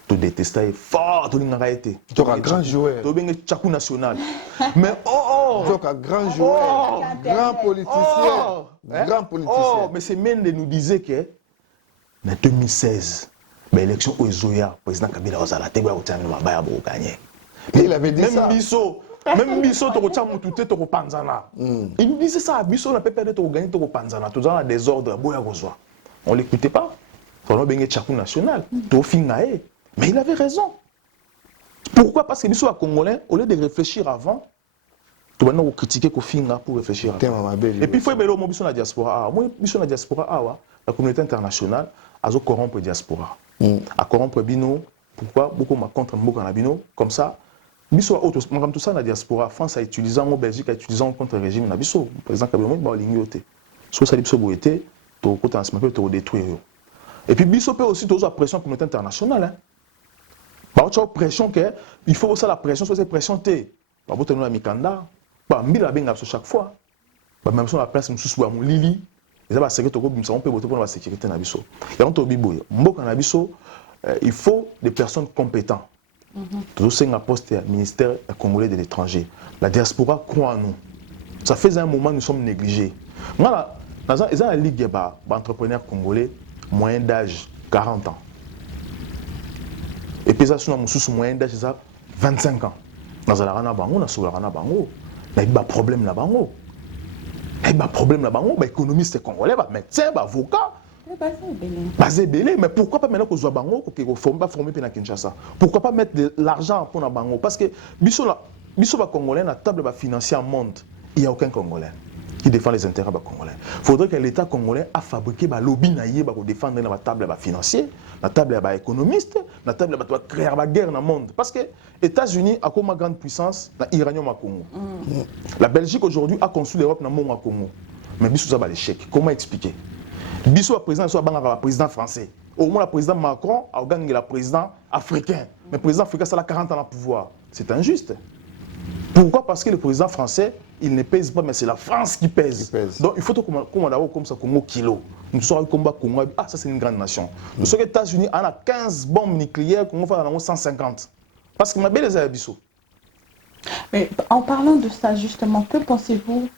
Tu détestes fort, tu n'as pas été. Tu es un grand joueur. Tu es un Tchakou national. Mais tu es un grand joueur, grand politicien. Grand politicien. Mais c'est Mende nous disait que en 2016, l'élection au Zoya, le président Kabila a gagné. Il avait dit ça. Même Bisso, tu as gagné au Panzana. Il nous disait ça, Bisso, on n'a pas perdu, tu as gagné au Panzana. Tu as des ordres, on ne l'écoutait pas. On a bien Tchakou national. Mais il avait raison. Pourquoi? Parce que Bisso à Congolais, au lieu de réfléchir avant, tu vas nous critiquer pour réfléchir avant. Et puis il faut que nous Bisso la diaspora. Moi, Bisso la diaspora, la communauté internationale a corrompre la diaspora. A corrompre Bino. Pourquoi? Beaucoup ma contre Mboka Bino. Comme ça, Bisso a autre. Comme tout ça, la diaspora, France a utilisé en Belgique, a utilisé contre le régime. Bisso, par exemple, Kabila, il va l'ignorer. Si ça Bisso a été, tu vas détruire. Et puis, Bisso peut aussi toujours la pression de la communauté internationale. Tu as pression qu'il faut aussi la pression, soit cette pression. Tu as la Mikanda, chaque fois. Même si on a la place, on a mon Lili, on peut voter la sécurité. Il faut des personnes compétentes. Toujours un poste au ministère congolais de l'étranger. La diaspora croit en nous. Ça fait un moment que nous sommes négligés. Voilà, dans la ligue d'entrepreneurs congolais, moyen d'âge 40 ans. Et puis ça, c'est un moyen d'âge 25 ans. Dans la rana bango, dans la rana bango, il y a un problème là bango. Il y a un problème là bango, économiste congolais, médecin, avocat. Basé belé, mais pourquoi pas maintenant qu'on soit bango, qu'on forme à Kinshasa? Pourquoi pas mettre de l'argent pour la bango? Parce que biso congolais, la table financière monde, il n'y a aucun Congolais qui défend les intérêts congolais. Il faudrait que l'État congolais a fabriqué un lobby pour défendre la table financière, la table économiste, la table pour créer la guerre dans le monde. Parce que les États-Unis a comme grande puissance dans l'Iran au Congo. La Belgique aujourd'hui a construit l'Europe dans le Congo. Mais Bissou a l'échec. Comment expliquer? Bissou a président français. Au moins, le président Macron a gagné le président africain. Mais le président africain, ça a 40 ans au pouvoir. C'est injuste. Pourquoi? Parce que le président français, il ne pèse pas, mais c'est la France qui pèse. Donc il faut que comme ça, Congo kilo. Nous sommes combat Congo. Ah, ça c'est une grande nation. Nous sommes les États-Unis, on a 15 bombes nucléaires, Congo fait 150. Parce que ma belle est Bissau. Mais en parlant de ça, justement, que pensez-vous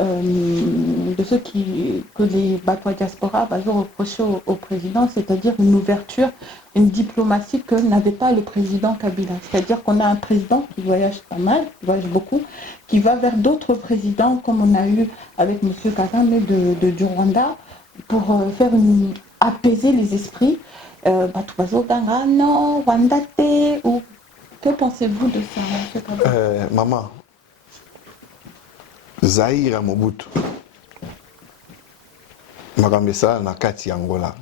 de ceux que les Batois diaspora vont reprocher au président, c'est-à-dire une ouverture, une diplomatie que n'avait pas le président Kabila. C'est-à-dire qu'on a un président qui voyage pas mal, qui voyage beaucoup, qui va vers d'autres présidents, comme on a eu avec M. Kagame du Rwanda, pour faire apaiser les esprits. Non, Rwanda, ou que pensez-vous de ça, M. Kagame? Maman, Zaïre Mobutu, Magambesa na kati Angola.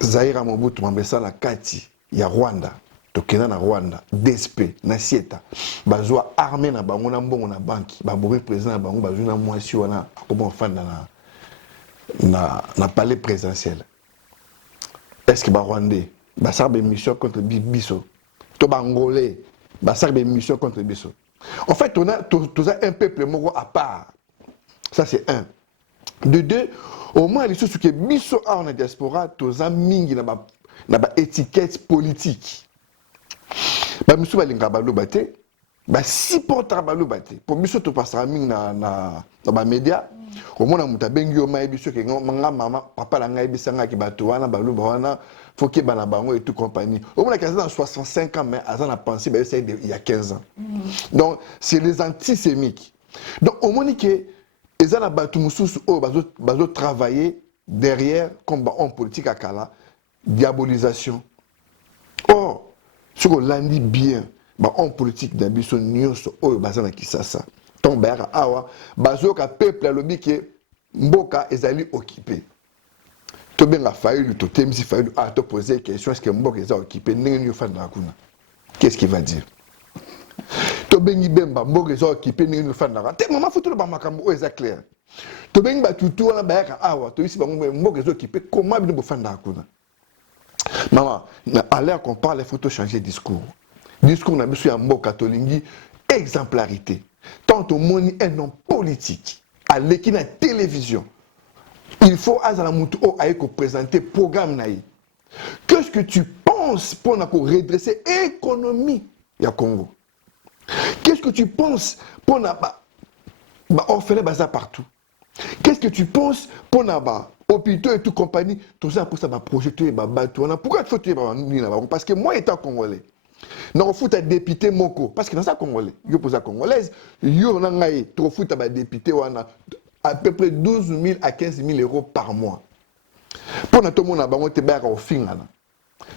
Zaïre Mobutu, Magambesa na kati ya Rwanda. Tokena na Rwanda, DSP, na Sieta. Bazwa armée na bango na mbongo na banki. Babomé président na bango, bazwa na mwasi wana akoma fanda na palais présidentiel. Est-ce que ba Rwandais, ba sarbe mission contre Bisso? To Bangolais, ba sarbe mission contre Bisso? En fait, on a un peuple à part. Ça, c'est un. De deux, au moins, les choses que Bisso a en diaspora, tous mingi na étiquette politique. ba misu balinga baloba te ba supporter baloba te pour miso to passer na ba média au moins muta bengi yo mai biso ke nga mama papa la ngai bisanga ki bato wana baloba wana faut que bana bango et tout compagnie au moins dans 65 ans mais azana pensé ben c'est il y a 15 ans donc c'est les antisémites donc au moins que ezana bato mususu o bazo travailler derrière comme homme politique à Kala diabolisation. Or ce qu'on l'a dit bien homme politique d'ambition nyonso oyo bazana kisasa tombera awa bazoka peuple alobi ke mboka ezali occupé to benga faulu to temisi faulu a to poser question est-ce que mboka ezali occupé ndenge yo fanda kuna qu'est-ce qu'il va dire to bengi bemba mboka ezali occupé ndenge yo fanda te mama futu ba makambo oyo eza clair to bengi ba tutu wana bayaka awa to isi bango mboka ezali occupé comment bino bo fanda kuna maman à l'heure qu'on parle il faut changer discours na biso ya mboka tolingi exemplarité tant au monde un homme politique à l'équipe de télévision il faut azala mutu o aiko présenter programme naï qu'est-ce que tu penses pour redresser l'économie ya Congo qu'est-ce que tu penses pour orphelin baza partout qu'est-ce que tu penses pour hôpitaux et tout compagnie tout ça pour ça projet pourquoi il faut tuer parce que moi étant congolais non faut être député moko parce que dans ça congolais yo pour ça congolaise yo na ngai trop foot ba député wana à peu près 12 000 à 15 000 euros par mois pour na to mona bango te ba ka ofingana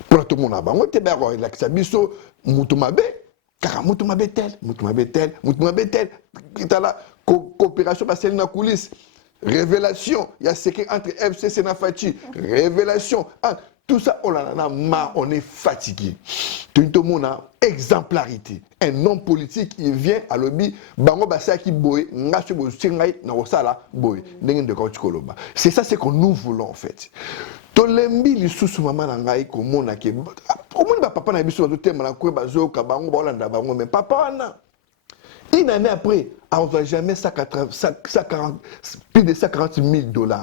pour na to mona bango te ba ka la kisabiso mutu mabe car mutu mabe tel kitala coopération passer na coulisses révélation il y a secret entre FCC et Nafati révélation tout ça, on est fatigué. Tout le monde a exemplarité. Un homme politique, il vient à l'objet, bango basa qui boy, ngache bo singai na osala boy, nengen de kauchi koloba. C'est ça ce que nous voulons en fait. Tolembi li susu mama na ngai ko mona ke. Au moins papa na biso to tema na ko bazo ka bango ba olanda bango mais papa wana. Une année après, on va jamais 140 plus de 140 000 $.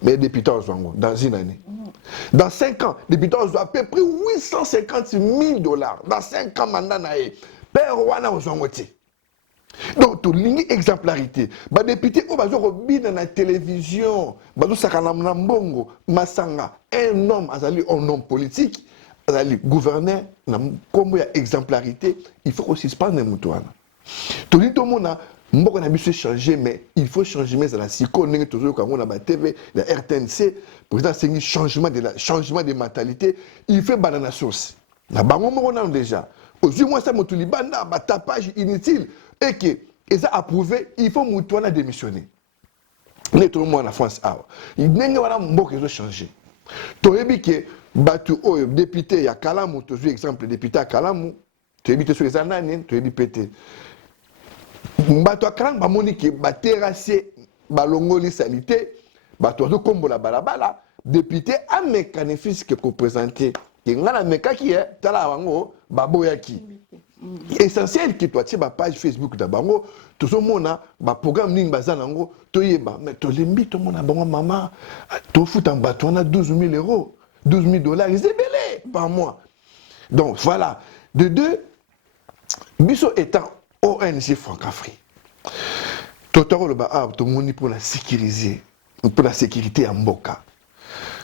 Mais depuis tant dans une année. Dans 5 ans, depuis tant à peu près 850 000 $. Dans 5 ans, maintenant, père wana ozwangote. Donc, tout ligne exemplarité. Ba député au bazo robine dans la télévision, bazo sakana mbongo, masanga, un homme azali un homme politique, azali gouverneur, comme il y a exemplarité, il faut aussi se prendre mutwana. Tout le monde mboko na biso changer mais il faut changer mais à la siko ndenge toujours quand on a ba TV la RTNC président c'est un changement de mentalité il fait banana sauce na bango moko na déjà aujourd'hui moi ça motu libanda ba tapage inutile et que ils a approuvé il faut mutu na démissionner mais tout le monde en France ndenge wana mboko ezo changer to yebi ke batu oyo député ya Kalamu toujours exemple député à Kalamu to yebi te sur les anani to yebi pété bato akran ba monike ba terrasser balongoli salité bato zo kombola balabala député a mécanisme que ko présenter ke ngana mekaki tala bango baboyaki essentiel ki to ba page Facebook da bango to so mona ba programme ning bazana ngo to yeba mais to lembi to mona bango mama to futa bato na 12 000 euros 12 000 $, c'est belé par mois donc voilà de deux biso étant ONG Franc-Afrique. Totoro le ba tout le monde pour la sécuriser, pour la sécurité à Mboka.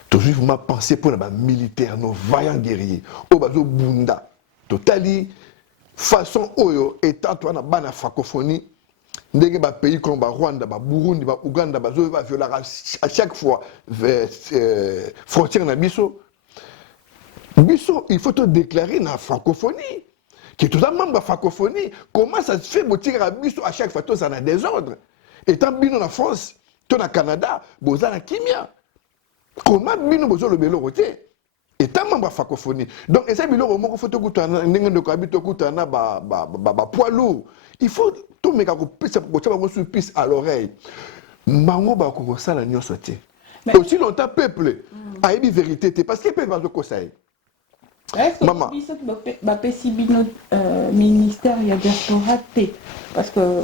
Toujours vous m'a pensé pour les militaires, nos vaillants guerriers. Au bazo bunda. Totali façon oyo étant toi na bana francophonie. Ndenge ba pays comme ba Rwanda, ba Burundi, ba Uganda, ba zo va violer à chaque fois frontière na biso. Biso, il faut te déclarer na francophonie. Qui est tout membre de la francophonie, comment ça se fait que à chaque fois tout ça a des ordres. Étant bien en France, tout au Canada, vous avez la kimia. Comment bien vous avez le bélo roté? Étant membre de la francophonie. Donc, et ça, il faut que poids lourd. Il faut tout me faire pisse à l'oreille. Mango ba ko ça la nyonso te. Aussi longtemps peuple a eu vérité parce que peuple va ko ça. Est-ce que maman ministère il y a diaspora parce que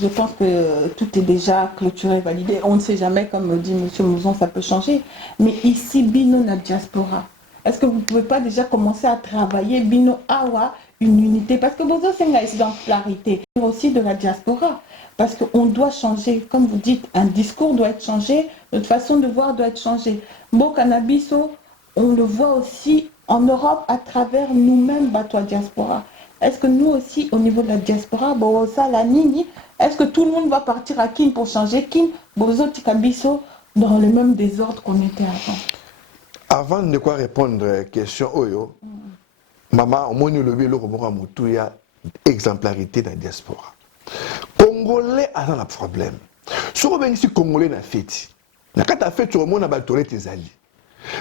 je pense que tout est déjà clôturé, validé. On ne sait jamais, comme dit M. Mouzon, ça peut changer. Mais ici, Bino na diaspora. Est-ce que vous ne pouvez pas déjà commencer à travailler Bino Awa, une unité. Parce que Bozo, c'est une exemplarité aussi de la diaspora. Parce qu'on doit changer, comme vous dites, un discours doit être changé, notre façon de voir doit être changée. Bon, Cannabiso, on le voit aussi en Europe à travers nous-mêmes, Batois diaspora. Est-ce que nous aussi, au niveau de la diaspora, bon, ça, la Nini, est-ce que tout le monde va partir à Kin pour changer Kin, Bozo, Tikabiso, dans le même désordre qu'on était avant? Avant de quoi répondre à la question, Oyo, maman, au moins, nous le voyons, il y a exemplarité dans la diaspora. Congolais a un problème. Si on veut Congolais na fête, na kata fête sur le monde na tes alliés.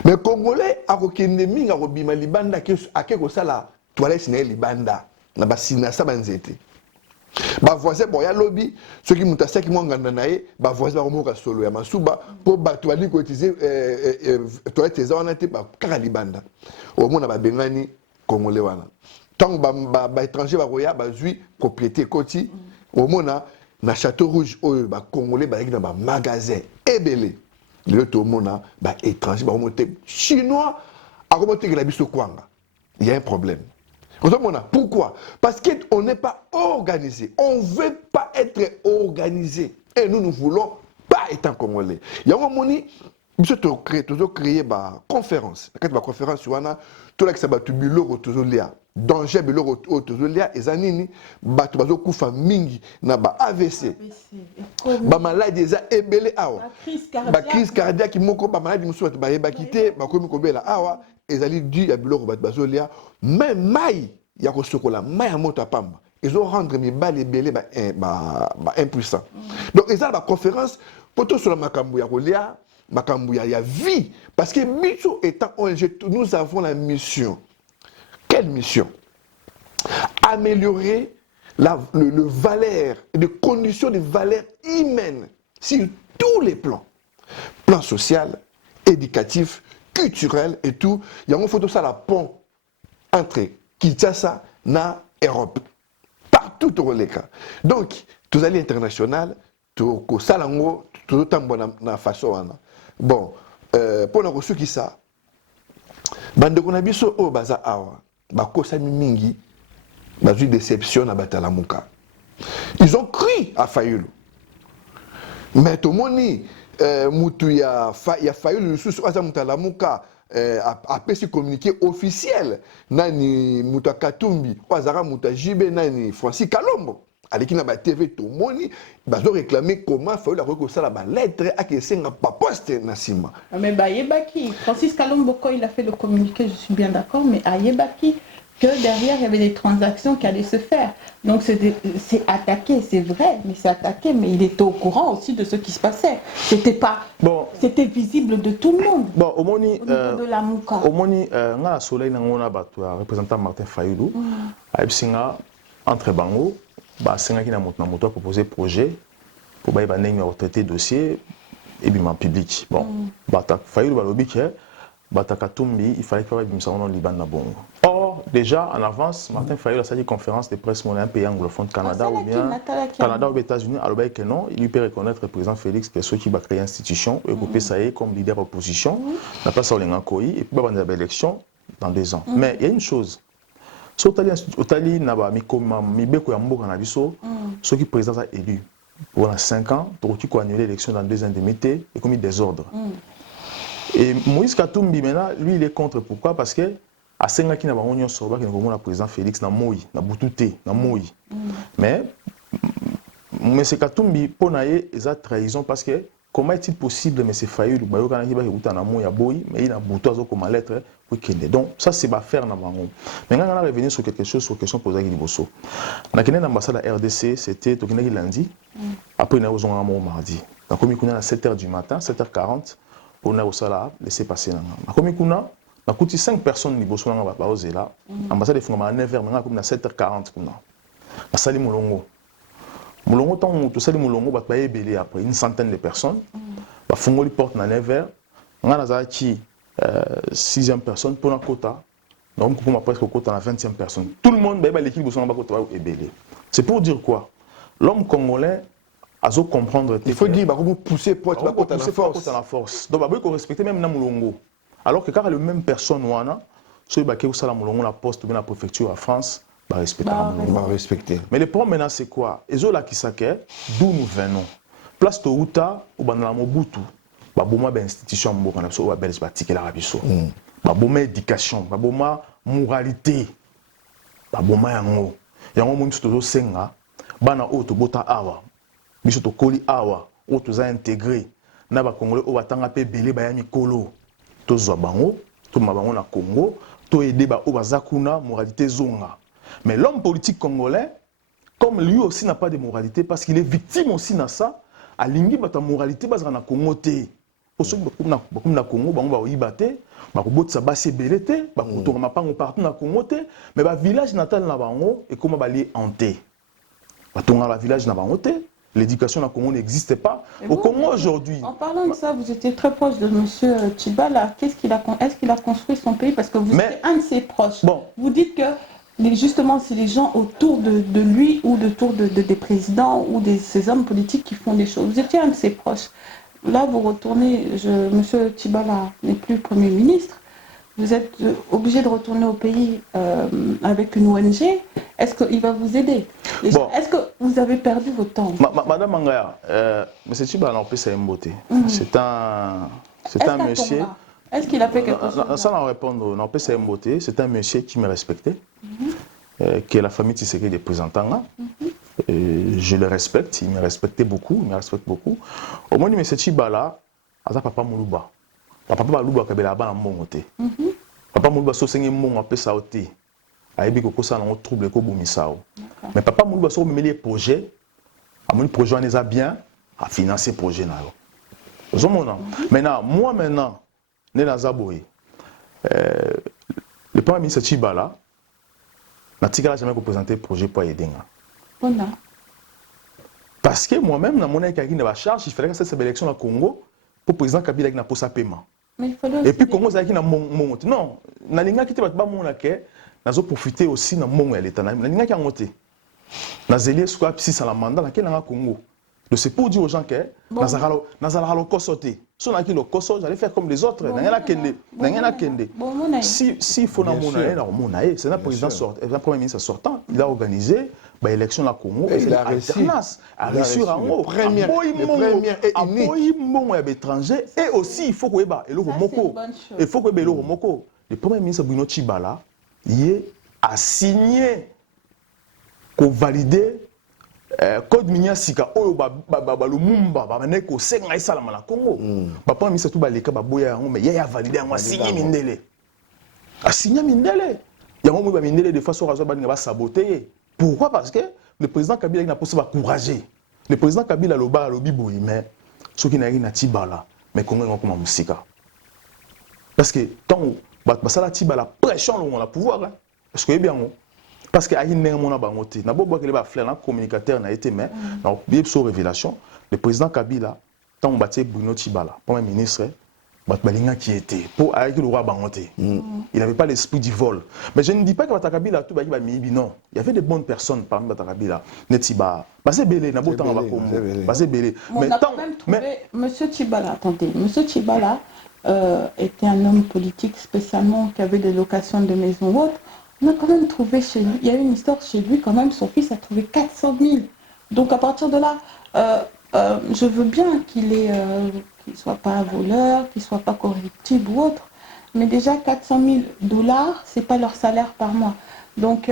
Mais Congolais a aucun ennemi à robima libanda a quelque chose la toilette na libanda na basina sa banzete. Ba voisin boya lobby ceux qui mutasa qui mwanganda nae ba voisin ba romoka solo ya masuba pour ba toilette cotiser toilette eza wana te ba kaka libanda. Au monde ba bengani Congolais wana. Tant ba étranger ba roya ba zui propriété koti au mona na Château Rouge oyo ba Congolais ba na ba magasin ebele le to mona ba étranger ba remonter chinois a remonter la biso kwanga. Il y a un problème. Pourquoi? Parce qu'on n'est pas organisé. On ne veut pas être organisé. Et nous, nous voulons pas être en Congolais. Il y a un moment, nous avons créé une conférence. Quand la conférence, il y a tout le monde qui a danger biloko tozolia ezanini bato bazokufa mingi na ba AVC ba maladie eza ebele awa ba crise cardiaque moko ba maladie mususu ba yebaki te bakomi kobela awa ezali dû ya biloko bato bazolia même mai ya kosokola mai ya moto apamba ezo rendre mibali ebele ba impuissant donc eza ba conférence poto sur la makambo ya kolia makambo ya vie parce que biso étant ONG nous avons la mission. Quelle mission? Améliorer le valeur, les conditions de valeur humaine sur tous les plans. Plan social, éducatif, culturel et tout. Il y a une photo ça la pont entre Kinshasa et Europe. Partout au cas. Donc, tous les internationaux, tout salango, tout na façon. Bon, pour la reçu qui ça, bande qu'on a biso au baza awa. Bakosa mingi bazu déception na batalamuka. Ils ont cru à Fayulu. Mais tout le monde mutu ya Fayulu sous asa mutalamuka a pu communiquer officiel nani muta Katumbi wazara muta Jibe nani Francis Kalombo. Avec na ba TV tout le monde bazo réclamer comment Fayulu a reçu ça la lettre à que senga pas poste na sima. Mais Yebaki, Francis Kalombo quand il a fait le communiqué, je suis bien d'accord, mais à Yebaki que derrière il y avait des transactions qui allaient se faire. Donc c'est attaqué, c'est vrai, mais c'est attaqué, mais il était au courant aussi de ce qui se passait. C'était pas bon, c'était visible de tout le monde. Bon, au niveau de la Mouka. Au moins ngala soleil ngona bato représentant Martin Fayulu a ebsinga entre bango ba senga ki na moto a proposé projet pour ba ndenge retraité dossier et bima public. Bon, bata Fayulu ba lobi que bata Katumbi il fallait faire bimisa on Liban na bongo. Or déjà en avance Martin Fayulu a fait une conférence de presse mondiale pays anglophone Canada ou bien Canada ou États-Unis a lobi que non, il lui peut reconnaître le président Félix Pesso qui va créer une institution et couper ça comme leader opposition n'a pas ça au Koi et puis ba une élection dans 2 ans. Mais il y a une chose. Otali naba mibeko ya mboka na biso ceux qui président a élu pour 5 ans pour qui annuler l'élection dans 2 indemnités et commis désordre. Et Moïse Katumbi maintenant lui il est contre pourquoi parce que à senga ki na ba onyo soba ki na président Félix na moi na butute na moi. Mais monsieur Katumbi ponaye eza trahison parce que comment est-il possible mais c'est Fayulu ba yokana ki ba kuta na moi ya boy mais il a butu azo comme lettre donc ça c'est pas faire na bango. Maintenant on va revenir sur quelque chose sur question posée liboso. Na kene na ambassade à RDC c'était tokina lundi après na ozonga mo mardi. Na komi kuna na 7h du matin 7h40 on a aussi là laisser passer na. Na komi kuna na kuti 5 personnes liboso na ba ozela ambassade efungama à 9h maintenant comme na 7h40 kuna. Na sali mulongo. Mulongo tant to sali mulongo ba ebele après une centaine de personnes. Ba fungoli porte na 9h. Ngana za ki 6e personne pour la quota. Donc, pour presque quota, la 20e personne. Tout le monde, l'équipe est belé. C'est pour dire quoi? L'homme congolais a besoin comprendre. Il faut dire, vous poussez pour être la force. Donc, il faut respecter même Namulongo. Alors que quand le même personne, ceux qui ont la Mulongo, la poste, la préfecture à France, respecter. Mais le problème maintenant, c'est quoi? Ezola Kisake, d'où nous venons. Place Touta, ou Banala Mobutu, Baboma institution, ou Belge Batik et l'Arabiso. Baboma éducation, Baboma moralité, Baboma Yango. Yango Moun Soto Senga, Bana Oto Bota Awa, Bisoto Koli Awa, Oto Za intégré, Naba Congolais, Obatanga Pe Bele Bayami Kolo, Tozo Bango, Toma Bango na Congo, To Edeba Obazakuna, moralité Zonga. Mais l'homme politique congolais, comme lui aussi n'a pas de moralité, parce qu'il est victime aussi de ça, à l'ingé bata moralité basera na Congo té. Au sol bakum na Congo, bango ba yibate, ba robot sa basse belete, ba kutonga mapango partout na Congo té, mais ba village natal na bango et comment ba li hanté. Ba tonga la village na bango té, l'éducation na Congo n'existe pas. Au Congo aujourd'hui. En parlant de ça, vous étiez très proche de monsieur Tshibala. Est-ce qu'il a construit son pays parce que vous êtes un de ses proches. Bon. Vous dites que justement, c'est les gens autour de lui ou autour des présidents ou de ces hommes politiques qui font des choses. Vous étiez un de ses proches. Là, vous retournez, M. Tshibala n'est plus Premier ministre. Vous êtes obligé de retourner au pays avec une ONG. Est-ce qu'il va vous aider? Bon. Est-ce que vous avez perdu votre temps? Madame Mangaya, M. Tshibala n'a pas sa beauté. C'est un monsieur... Est-ce qu'il a fait quelque chose? Ça, on répond, non, c'est un beauté. C'est un monsieur qui me respectait, qui est la famille Tshisekedi des représentants. Je le respecte, il me respectait beaucoup, il me respecte beaucoup. Au moins, M. Tshibala, c'est papa Moulouba. Papa Moulouba, qui est là-bas en monté. Papa Moulouba, c'est un mon appelé ça au thé. Aïbi Koko, ça n'a trouble, ko Boumisao. Mais papa Moulouba, c'est un les projets, à mon projet, on les a bien à financer le projet. Maintenant, moi, maintenant, le premier ministre Tshibala n'a jamais présenté le projet pour aider. Parce que moi-même, dans mon charge, il fallait que cette élection au Congo pour le président Kabila ait un paiement. Et puis, le Congo a mon non, na linga qui te bat mon laquelle, n'a profité aussi dans mon l'état. Na linga qui a monté. Na zélier soit si ça la mandat laquelle dans le Congo. Donc c'est pour dire aux gens que Nazara le kosoté. Si on a qui le koso, j'allais faire comme les autres. Si faut na monae, c'est un président sortant, un premier ministre sortant, il a organisé l'élection au Congo. Il a réussi. À réussir en haut. Première et étranger. Et aussi, il faut qu'il y ait le Romoko. Il faut qu'il y ait le Romoko. Le premier ministre Bruno Tshibala, il a signé pour valider code minier sika oyo lumumba babane ko senga isalama na Congo. Papa ministre tout baleka baboya yango mais ya validé yango signé mindele. A signé mindele. Yango mo ba mindele de façon raison ba nga saboter. Pourquoi? Parce que le président Kabila n'a pas possible encourager. Le président Kabila loba lobi boyi mais ceux qui n'a na Tshibala mais Congo ngo comme musika. Parce que tant basala Tshibala pression on la pouvoir parce que bien parce que aïe n'est mon abangoté na bobo que les bafleurs na communicateur n'a été mais dans bien sur révélation le président Kabila tant batté Bruno Tshibala premier ministre balinga qui était pour avec le roi bangoté il n'avait pas l'esprit du vol mais je ne dis pas que Kabila tout ba mibi non il y avait de bonnes personnes parmi Kabila netiba basé belé na botan ba komo basé belé mais tant mais monsieur Tshibala attendez monsieur Tshibala était un homme politique spécialement qui avait des locations de maisons hautes. On a quand même trouvé chez lui, il y a eu une histoire chez lui quand même, son fils a trouvé 400 000. Donc à partir de là, je veux bien qu'il ne soit pas un voleur, qu'il ne soit pas corruptible ou autre, mais déjà 400 000 $, ce n'est pas leur salaire par mois. Donc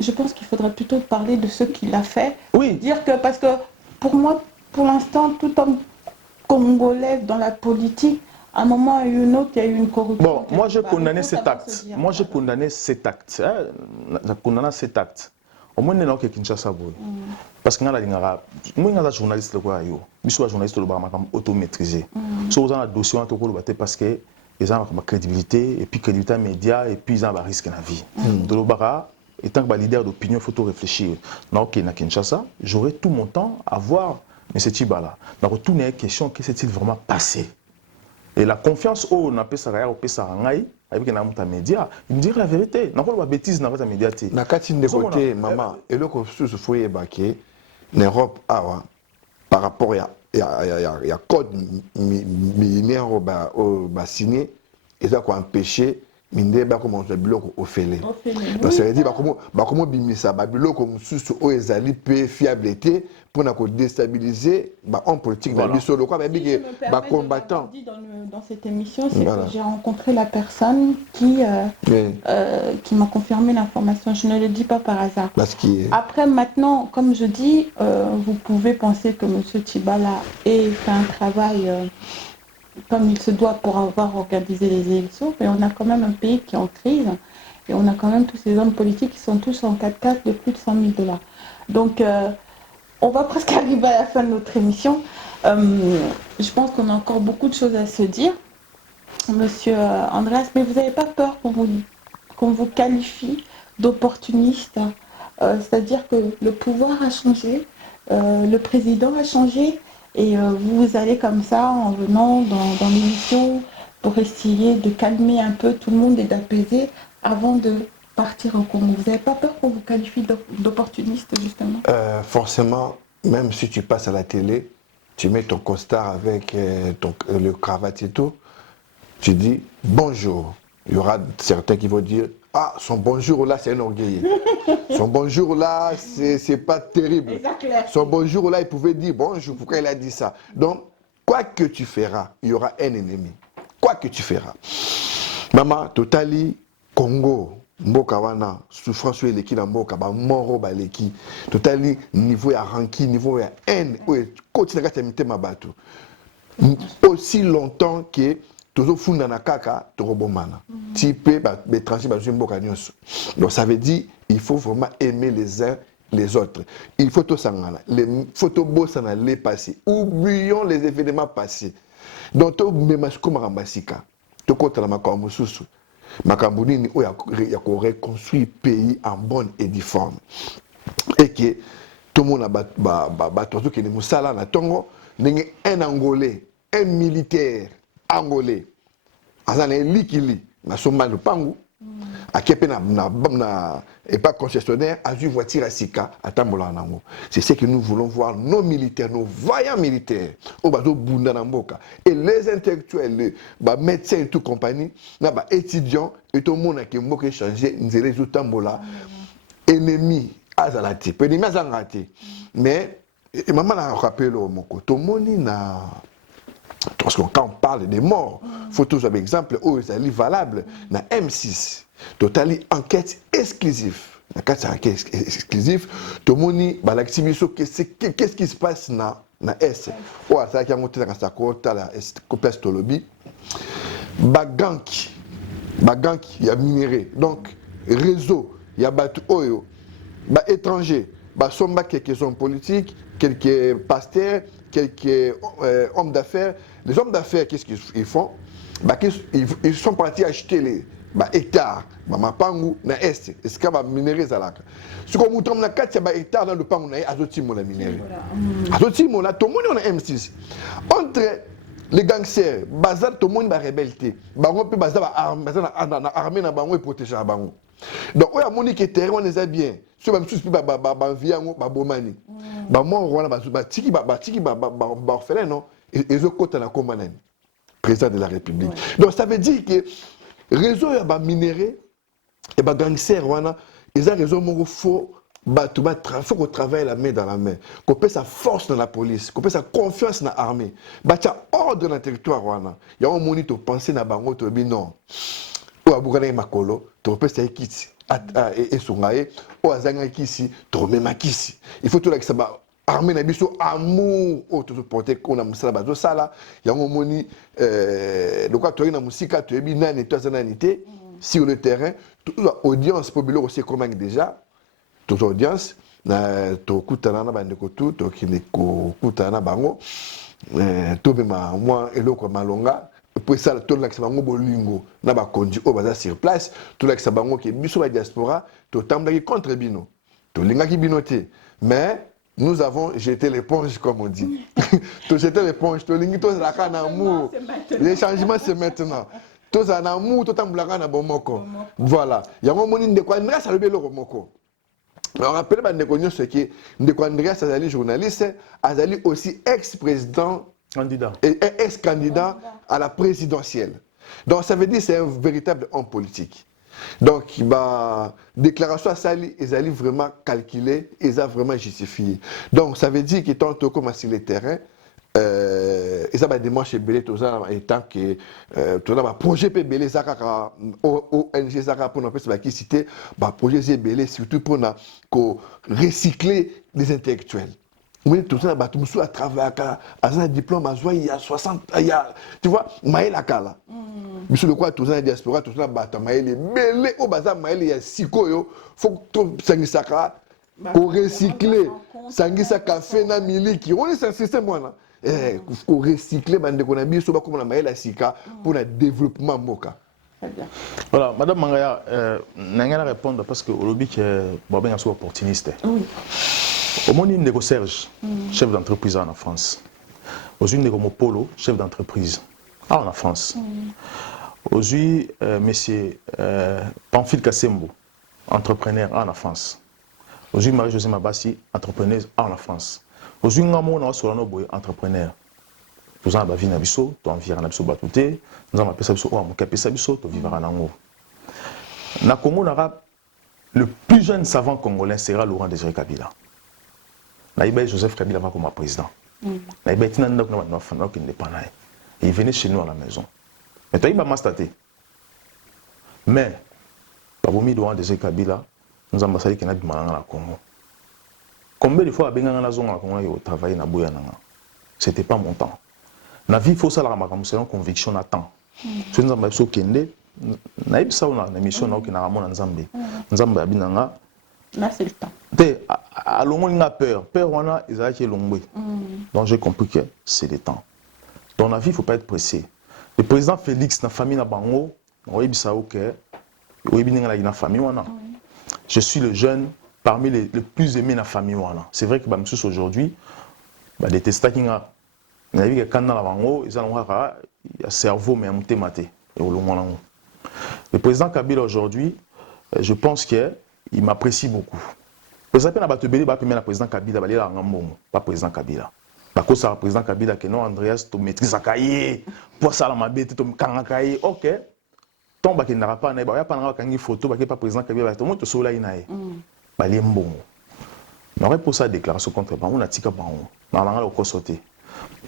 je pense qu'il faudrait plutôt parler de ce qu'il a fait. Oui. Dire que, parce que pour moi, pour l'instant, tout homme congolais dans la politique, à un moment ou un autre, il y a eu une corruption. Bon, moi j'ai condamné cet acte. Moi j'ai condamné cet acte. J'ai condamné cet acte. Au moins, il y a Kinshasa. Parce que moi, je suis journaliste, je suis journaliste automatisé. Je suis un dossier parce que ils ont ma crédibilité, et puis crédibilité média, et puis ils ont un risque dans la vie. Étant que leader d'opinion, il faut tout réfléchir. Donc, à Kinshasa, j'aurai tout mon temps à voir M. Tshibala. Donc, tout n'est question que s'est-il vraiment passé. Et la confiance au Napesaraya, au Pesarangaï, avec un média, il me dirait la vérité. N'a pas de bêtises dans votre média. Na katine de côté, maman, et le consul se foyer baqué, l'Europe a par rapport à code millénaire au signé, ils ont empêché minde ba comment on biloko ofele. Donc ça veut dire comment bimisa ba biloko mususu o ezali pe fiabilité pour na ko déstabiliser ba en politique na biso lo quoi ba bigi ba combattant. Dans cette émission, c'est que j'ai rencontré la personne qui m'a confirmé l'information. Je ne le dis pas par hasard. Après, maintenant, comme je dis, vous pouvez penser que M. Tshibala ait fait un travail comme il se doit pour avoir organisé les élections, mais on a quand même un pays qui est en crise et on a quand même tous ces hommes politiques qui sont tous en 4x4 de plus de 100 000 $. Donc, on va presque arriver à la fin de notre émission. Je pense qu'on a encore beaucoup de choses à se dire, Monsieur Andreas, mais vous n'avez pas peur qu'on vous qualifie d'opportuniste, c'est-à-dire que le pouvoir a changé, le président a changé, et vous allez comme ça en venant dans l'émission pour essayer de calmer un peu tout le monde et d'apaiser avant de partir au Congo. Vous n'avez pas peur qu'on vous qualifie d'opportuniste, justement? Forcément, même si tu passes à la télé, tu mets ton costard avec le cravate et tout, tu dis bonjour. Il y aura certains qui vont dire ah, son bonjour là, c'est un orgueil. Son bonjour là, c'est pas terrible. Son bonjour là, il pouvait dire bonjour, pourquoi il a dit ça? Donc, quoi que tu feras, il y aura un ennemi. Quoi que tu feras. Maman, totali, Congo, mboka wana, souffrance ou eleki na mboka, ba moro ba leki. Totali, niveau ya ranki, niveau ya haine, continue à t'imiter ma bateau. Aussi longtemps que toujours funda na kaka torobomana type étranger bazui mboka nyonso. Donc ça veut dire il faut vraiment aimer les uns les autres. Il faut tout sangana les photos bossana les passés, oublions les événements passés. Donc to memasiko marambasika to kota la makambo susu makambo nini o ya ko reconstruire pays en bonne et due forme et que tout le monde a tout qui est musala na tongo ndenge un angolais un militaire angolais azana likili na somba lupangu akepe na et pas concessionnaire a vu voiture à sika atambola nango. C'est ce que nous voulons voir, nos militaires, nos vaillants militaires au bateau bunda na mboka et les intellectuels les médecins et tout compagnie na ba étudiants et tout le monde qui mboka changer nzele zo tambola ennemi azalati pe ennemi azangati mais maman a rappelé au moko to moni na. Parce que quand on parle des morts, il faut toujours un exemple où c'est valable. Dans M6, totali enquête exclusive. Dans enquête exclusive, tout le monde qu'est-ce qui se passe dans S. Ou à ça qui a monté dans sa côte, la complexe Tolobi. Baganki, il y a minéré. Donc, réseau, il y a batu oyo, étranger, somba quelques hommes politiques, quelques pasteurs, quelques hommes d'affaires. Les hommes d'affaires, qu'est-ce qu'ils font? Ils sont partis acheter les hectares. Mapangu na est. Est-ce qu'il y a minéré zalaka? Si on monte na 4 hectares dans le pangu na azotimo la minéré. Azotimo là, tout le monde est en M6. Entre les gangsters, bazar tout le monde va rebelleté. Bango pe bazar armée na bango et protéger la bango. Donc on a moni que terrain on les a bien. Si même tous ba viango ba bomani. Ba moi on a ba tiki orphelin non. Et zo kota na komanen. Président de la République. Donc ça veut dire que réseau ya ba minéré et ba gangster wana ils ont raison mon faut faut qu'on travaille la main dans la main, qu'on paie sa force dans la police, qu'on paie sa confiance dans l'armée. Batia ordre dans le territoire wana. Il y a un monito penser na bango to bi non. O abugana makolo, to paie sa ekiti et songaye, o azanga kisi, to mema kisi. Il faut tout là que ça ba armée na biso amour auto porter qu'on a musala bazo sala, il y a un moni le quoi to na musika to bi nani to zananité sur le terrain, toute audience populaire aussi comment déjà toute audience na to kutana na bandeko tout to kineko kutana bango to bema moi eloko malonga pour ça tout là que bango bolingo na ba kondi o baza sur place tout là que bango ki biso ba diaspora to tambaki contre bino to lingaki binoté mais nous avons jeté l'éponge comme on dit. To jeter l'éponge to lingi to la kana amour. Les changements c'est maintenant. To en amour to tambulaka na bomoko. Voilà, ya ngomoni ndeko Andreas alobelo komoko. On rappelle ce que Ndeko Andreas Azali journaliste, Azali aussi ex-président candidat et ex-candidat à la présidentielle. Donc ça veut dire que c'est un véritable homme politique. Donc, déclaration à Sali, ils allaient vraiment calculer, ils ont vraiment justifié. Donc, ça veut dire que tant que comme sur le terrain, ils ont des démarches belé, tout ça, étant que tout ça, projet belé, ça, ONG, ça, pour nous faire citer, projet belé, surtout pour nous recycler les intellectuels. Oui, tout ça, tout le à travers un diplôme, il y a 60, tu vois, Maël Akala. Monsieur le quoi, tout ça, diaspora, tout ça, Maël est belé, au bazar, Maël est sikoyo, faut que tout ça, pour recycler, ça fait na miliki. On est un système, moi, pour recycler, on a mis sur comme la Maël Sika pour le développement Moka. Voilà, Madame Mangaya, n'a répondre parce que au lobby qui est bien opportuniste. Oui. Au monde, il y a Serge, chef d'entreprise en France. Aujourd'hui, il y a Polo, chef d'entreprise en France. Aujourd'hui, monsieur Pamphile Kassembo, entrepreneur en France. Aujourd'hui, Marie-Josée Mabassi, entrepreneuse en France. Aujourd'hui, nous avons Solano entrepreneur. Nous avons vie na biso, to environ na biso batouté, nous avons appelé ça mon capé biso, to vivre en ango. Na Congo, le plus jeune savant congolais sera Laurent Désiré Kabila. Naïba Joseph Kabila va comme président. Naïba est indépendant. Il venait chez nous à la maison. Mais toi, il m'a mastaté. Mais, Baboumi Laurent Désiré Kabila, nous avons dit qu'il y a du mal dans le Congo. Combien de fois, il travaillé dans le Congo? Ce n'était pas mon temps. La vie, il faut ça, c'est une conviction à temps. Si nous avons dit que nous avons une mission qui est en Zambie. Nous avons dit là, c'est le temps. À l'ombre, il a peur. Peur, on a, ils ont été longués. Donc, j'ai compris que c'est le temps. Dans la vie, il ne faut pas être pressé. Le président Félix, dans la famille, je suis le jeune parmi les plus aimés dans la famille. C'est vrai que aujourd'hui, les tests qui ont il y a cerveau, mais il y a le président Kabila aujourd'hui, je pense qu'il m'apprécie beaucoup. Le président Kabila, pas président Kabila. Parce que le président Kabila, que non, Andreas, tu maîtrises la cahier, pour ça, la mabé, tu as cahier, ok. Tant que tu n'auras pas une photo, pas président Kabila, tu as sur la inae. Mais pour ça, déclaration contre on a tika bango. On a le sauté.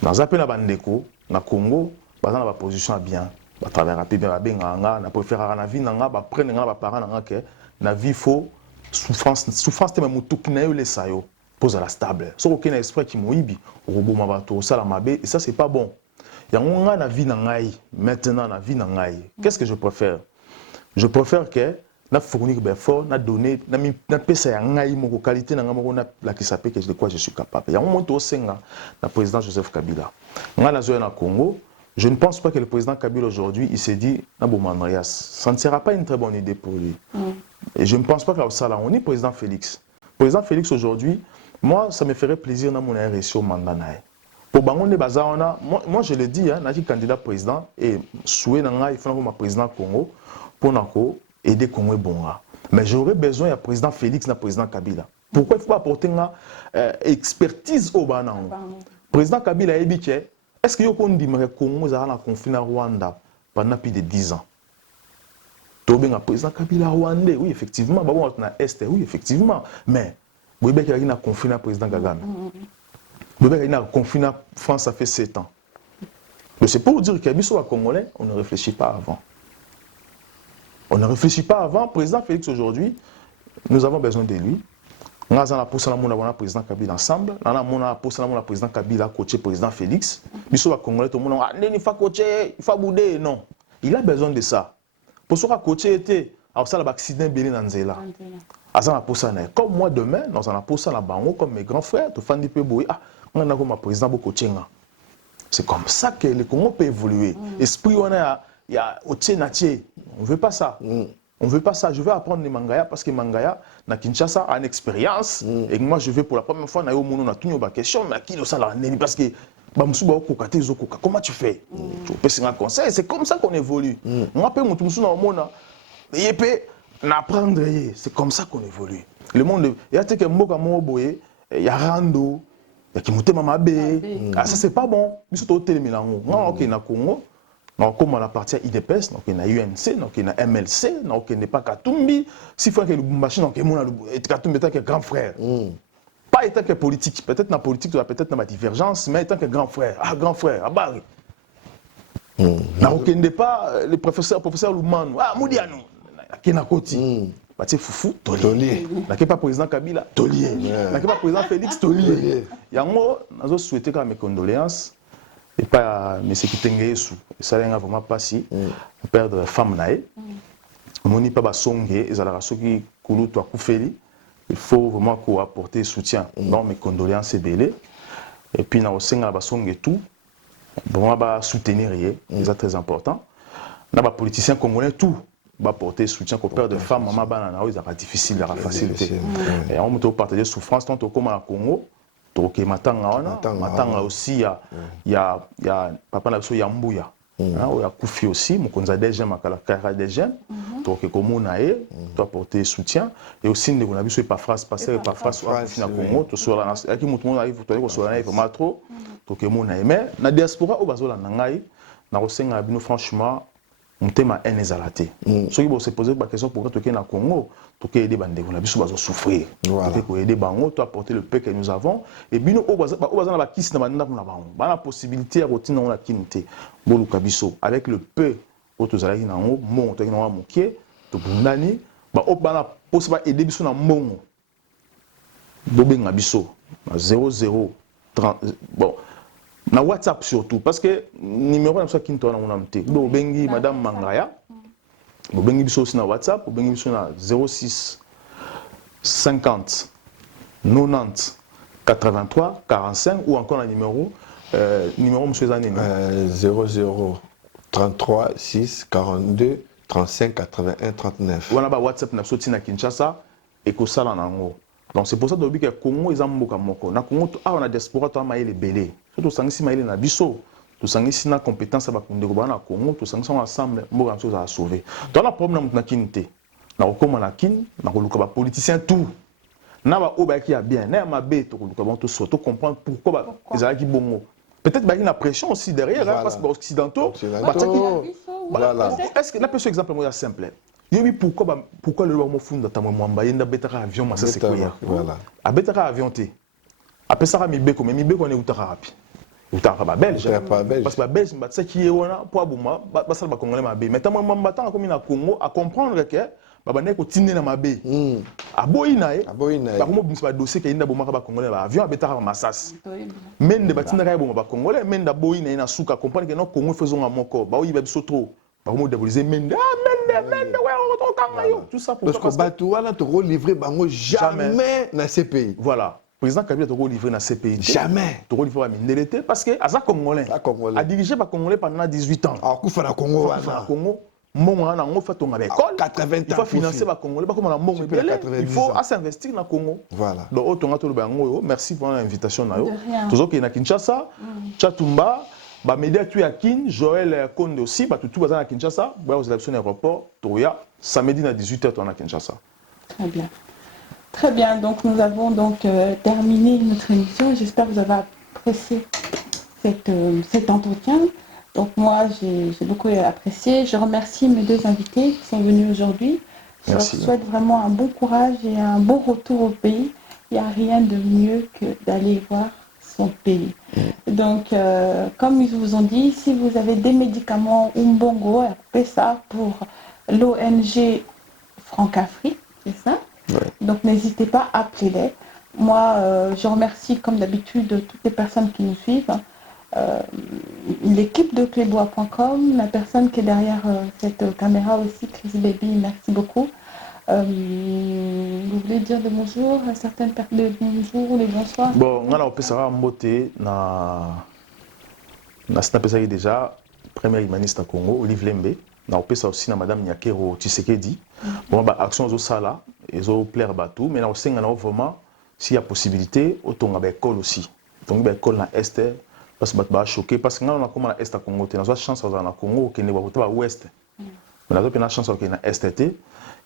Dans un peu na bandeko, na Congo, dans la position bien. À travers la PBA, on préfère la vie, on prendre les parents, la vie faux, souffrance, c'est même tout qui n'a eu les saillots, pose à la stable. Sauf aucun esprit qui mouille, au robot mabato, ça la mabé, et ça c'est pas bon. Il y a la vie n'angaï, maintenant la vie n'angaï. Qu'est-ce que je préfère? Je préfère que na fournir ben fort, na donner, na pesa ya ngai mon qualité na ngamo na la qui s'appelle que de quoi je suis capable. Il y a un moment au Senga, le président Joseph Kabila. Nga na zoya na Congo. Je ne pense pas que le président Kabila aujourd'hui, il s'est dit, Andreas, ça ne sera pas une très bonne idée pour lui. Et je ne pense pas que ça là, on est président Félix. Président Félix aujourd'hui, moi, ça me ferait plaisir dans mon RSI au mandat. Pour Bangonde Bazarona, moi je le dis, je suis candidat président et souhait il faut que président Congo pour aider Congo et Bonga. Mais j'aurais besoin d'un président Félix et d'un président Kabila. Pourquoi il ne faut pas apporter une expertise au Banango? Président Kabila a dit est-ce que vous dit que le Congo a un conflit en Rwanda pendant plus de 10 ans? Le président Kabila rwandais, oui, effectivement. On a Est, oui, effectivement. Mais, vous voyez qu'il y a un conflit avec le président Kagame. Vous voyez qu'il y a un conflit en France, ça fait 7 ans. C'est pour dire que les Congolais, on ne réfléchit pas avant. On ne réfléchit pas avant. Le président Félix aujourd'hui, nous avons besoin de lui. Nous avons le président Kabila ensemble. Nous avons le président Kabila coaché le président Félix. Nous sommes Congolais, tout le monde a dit il faut coacher, il faut bouder. Non. Il a besoin de ça. Pour ce coacher était, alors ça, l'accident Bélé Nanzela. Comme moi demain, nous allons pousser la bango comme mes grands frères, tout fan du Péboué. Ah, on a comme président coaching. C'est comme ça que le Congo peut évoluer. Esprit, on a, il y a au Tchénaché. On ne veut pas ça. On ne veut pas ça. Je vais apprendre les Mangaya parce que Mangaya, na Kinshasa, a une expérience. Et moi, je vais pour la première fois, on a tenu une question, mais qui ça la parce que comment tu fais? Tu peux un conseil. C'est comme ça qu'on évolue. Moi, je peux apprendre. C'est comme ça qu'on évolue. Le monde, il y a des gens il y a Rando, il y a qui montent Mamabé. Ça, c'est pas bon. Mais surtout au Télémilango. Moi, ok, na Congo. Donc, comme on a parti à IDPS, donc il y a UNC, donc il y a MLC, donc il n'y a pas Katumbi. Si faut que le Bumbashi, donc il y a Katumbi étant que grand frère. Pas étant que politique. Peut-être dans la politique, peut-être dans ma divergence, mais étant que grand frère. Ah, grand frère, ah, Barry. Donc il n'y a pas le professeur Loumane. Ah, Moudiano. Qui n'a Koti. Bati Foufou, Tolier. N'a pas président Kabila, Tolier. N'a pas président Félix, Tolier. Il y a un mot, nous souhaité mes condoléances. Et pas M. Kitengesu. Ça n'a vraiment pas si. Perdre femme naïe. On n'y pas songé. Et ça a qui coulou toi koufeli. Il faut vraiment apporter soutien. Donc mes condoléances c'est belé. Et puis na osenga ba songé tout. Vraiment ba soutenir rien. C'est très important. Na ba politicien congolais tout. Va porter soutien qu'au père de femmes, maman banana, ils ont difficile, ils ont facilité. Et on peut partager souffrance tant au Congo. Donc, matanga aussi, il y a papa n'a pas Yambouya. Il y a Koufi aussi, mon conseil des jeunes, ma des jeunes. Donc, comme on a doit porter soutien. Et aussi, on a vu ce pas phrase passer par phrase au Congo. Tout sur la qui montre arrive pour toi sur la vraiment trop. Donc, on a mais la diaspora au bazola nangai, na osenga bino franchement. On thème haine ezalate. Ceux qui vont se poser la question pourquoi tu es au Congo, tu es aidé bande, on a besoin de souffrir. Tu es aidé bango, tu as apporté le paix que nous avons. Et bien nous au bazar la kiss na banda na bango. Ba la possibilité à retourner dans la kinité. Bolu kabiso avec le paix auto zalaki na ngo, mon to na mokie, to bundani, ba o ba na possible aider biso na mongo. Bobenga biso na 00 30 bon. Na WhatsApp surtout, parce que numéro de qui nous a été. Bengi Madame Mangaya, Bengi Bisso aussi na WhatsApp, Bengi Bisso na 06 50 90 83 45 ou encore le numéro monsieur Zané. 00 33 6 42 35 81 39. Voilà, WhatsApp na sorti na Kinshasa et que ça là nango. Donc c'est pour ça que le Congo est un mboka moko. Na Congo on a diaspora to maïle belé. Surtout sangisi maïle na biso. To sangisi na compétence ba kundeko ba na Congo, to sangisi ensemble mboka chose à sauver. Dans la problème na kinité. Na okoma na kin, na koluka ba politicien tout. Na ba oba ki a bien, na ma bé to koluka ba to soto comprendre pourquoi ba ezala ki bongo. Peut-être qu'il y a une pression aussi derrière, voilà. Parce que les occidentaux, voilà. Est-ce que la personne exemple moi simple. Yobi pourquoi le loi mofunda ta mwamba yenda betaka avion massa sécuritaire. Voilà. A betaka avion té. Après ça mi beko mais mi beko on est utaka rapi. Utaka ba belge. Parce que ba belge ba ça qui est wana pour abuma ba ça ba congolais ma bé. Mais ta mwamba ta comme na Congo à comprendre que ba bande ko tinde na mabe. Aboyi nae. Ba komo bimisa ba dossier ke yenda bomaka ba congolais ba avion betaka massas. Mende ba tinda ka bomaka ba congolais mende boyi na suka comprendre que non Congo faisons un moko. Ba oyi ba biso trop. Ba komo dévaliser mende tout ça pour parce que Batouala te relivrer bango jamais dans ces pays. Voilà. Président Kabila te relivrer dans ces pays. Jamais. Te relivrer à Mindelete parce que Aza Congolais. A dirigé par Congolais pendant 18 ans. Alors qu'il faut la Congo. Mon an on fait ton avec école. 80 ans. Il faut financer les Congolais pas comme on a mon il faut s'investir dans Congo. Voilà. Donc autant to le bango merci pour l'invitation na yo. Toujours qui na Kinshasa, Chatumba ba média tu à Kin, Joël Konde aussi, ba tout bazana à Kinshasa, ba aux élections aéroport, Toya, samedi à 18h on à Kinshasa. Très bien. Très bien, donc nous avons donc terminé notre émission. J'espère que vous avez apprécié cet entretien. Donc moi j'ai beaucoup apprécié. Je remercie mes deux invités qui sont venus aujourd'hui. Je leur souhaite vraiment un bon courage et un bon retour au pays. Il n'y a rien de mieux que d'aller voir son pays. Donc, comme ils vous ont dit, si vous avez des médicaments Umbongo, appelez ça pour l'ONG Franc-Afrique, c'est ça? Ouais. Donc, n'hésitez pas à appeler-les. Moi, je remercie comme d'habitude toutes les personnes qui nous suivent. L'équipe de clébois.com, la personne qui est derrière cette caméra aussi, Chris Baby, merci beaucoup. Vous voulez dire de bonjour à certaines personnes, de bonjour ou les bonsoirs? Bon, on a ça en beauté na snapé déjà premier ministre Congo Olive Lembe. On a ça aussi na madame Nyakero Tshisekedi. Bon bah action zo sala et zo plaire batou mais na aussi on a vraiment s'il y a possibilité autant avec école aussi. Donc ba école na est parce que ba choqué parce que on a comme na est à Congo, on a chance na Congo qui ne va pas ouest. Mais on a pas chance qui na est.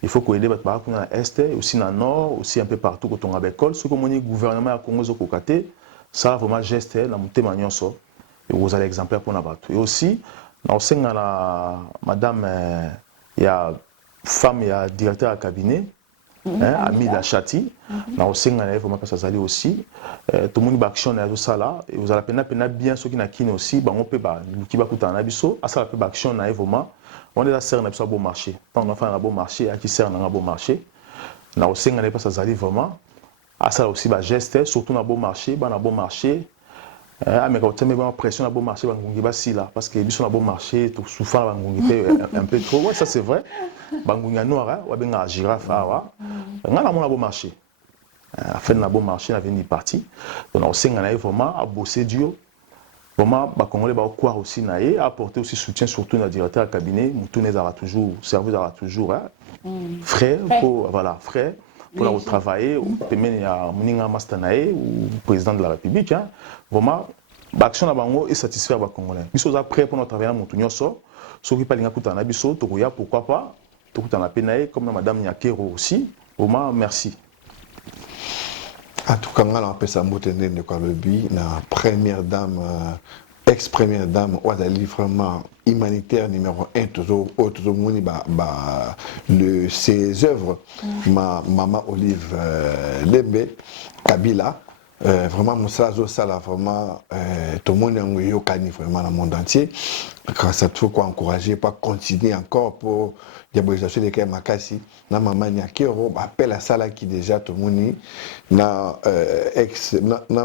Il faut qu'on aide les gens dans l'Est, aussi dans le Nord, aussi un peu partout quand on a l'école. Ce que le gouvernement a Congo ça a vraiment geste dans mon témoignage et vous avez l'exemplaire pour nous. Et aussi, Na osenga na madame il y a femme il y a directeur à cabinet Amida Chati na osenga na vraiment parce que aussi tout le monde ba action na ça là et vous allez pena bien ceux qui na kine aussi ba on peut ba qui ba kuta na biso asa la action na vraiment on est là serre na biso bon marché tant on a fait un bon marché à qui sert na bon marché na osenga na parce que vraiment asa aussi ba geste surtout na bon marché ba na bon marché mais quand tu mets pression na bon marché bangungi basi là parce que biso na bon marché tout souffrant bangungi un peu trop ouais ça c'est vrai bangungi noir wa benga girafe awa ngana mon bon marché à faire na bon marché na venu parti donc on senga na vraiment à bosser dur vraiment ba congolais ba croire aussi na et apporter aussi soutien surtout na directeur cabinet mutunez aura toujours service aura toujours frère pour voilà frère pour la travailler ou il y a Moninga Mastanae ou président de la République vraiment l'action na bango est satisfaire ba congolais biso za prêt pour notre travail na mutu nyonso soki pa linga kutana biso tokoya pourquoi pas tokutana penae comme madame Nyakero aussi vraiment merci. En tout cas, on a appelé ça Motende de Kalobi, la première dame, ex-première dame, Ouadali, vraiment humanitaire numéro 1, toujours ses œuvres, ma maman Olive Lembe, Kabila, vraiment, Moussa Sala, vraiment, tout le monde a eu vraiment dans le monde entier. Grâce à tout, quoi, encourager, pas continuer encore pour diabolisation de Kaya Makasi. Na maman Nyakero, appelle à ça là qui déjà tout le monde, na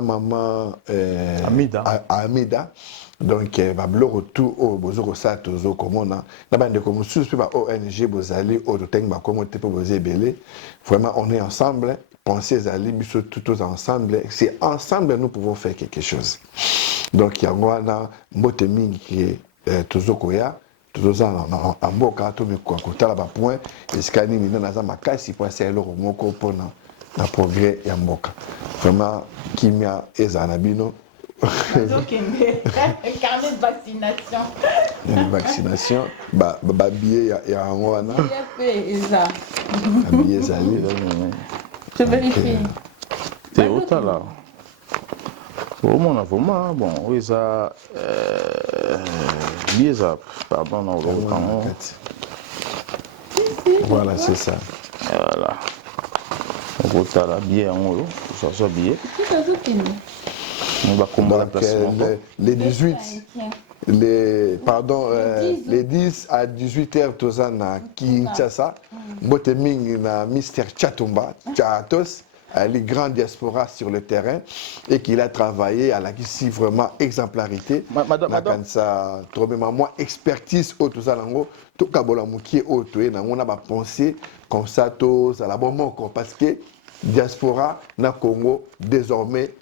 maman Amida. Donc, va bloro tout au bozoro sa tozo komona. Na bande comme sous ba ONG bozali au teng ba comme te pour bozer belé. Vraiment, on est ensemble. Pensez à l'Ibis tous ensemble. C'est ensemble nous pouvons faire quelque chose. Donc, il y a un motemi qui est toujours koya. Toujours en boka, tout le côté là-bas point. Et ce qu'il y a dans ma classe, il faut essayer le remoko pour le progrès et en boka. Vraiment, Kimia et Zanabino. Carnet de vaccination. Vaccination. Billet, il y a un wana. Billet, ça je vérifie. C'est autant là. Vraiment, vraiment, bon, oui, ça. Bieza, pardon, non, voilà, c'est ça. Voilà. On va la billet en haut, ça soit billet. On va donc, les 18, les 10 à 18h, tous à Kinshasa, Moteming na Mister Chatumba, Chatos, les grandes diasporas sur le terrain et qu'il a travaillé à la ici vraiment exemplarité. Madame, ça, moi expertise au tout ça tout kabola mukie au tout et on a pensé comme ça tous à la bonne mot parce que diaspora na Congo désormais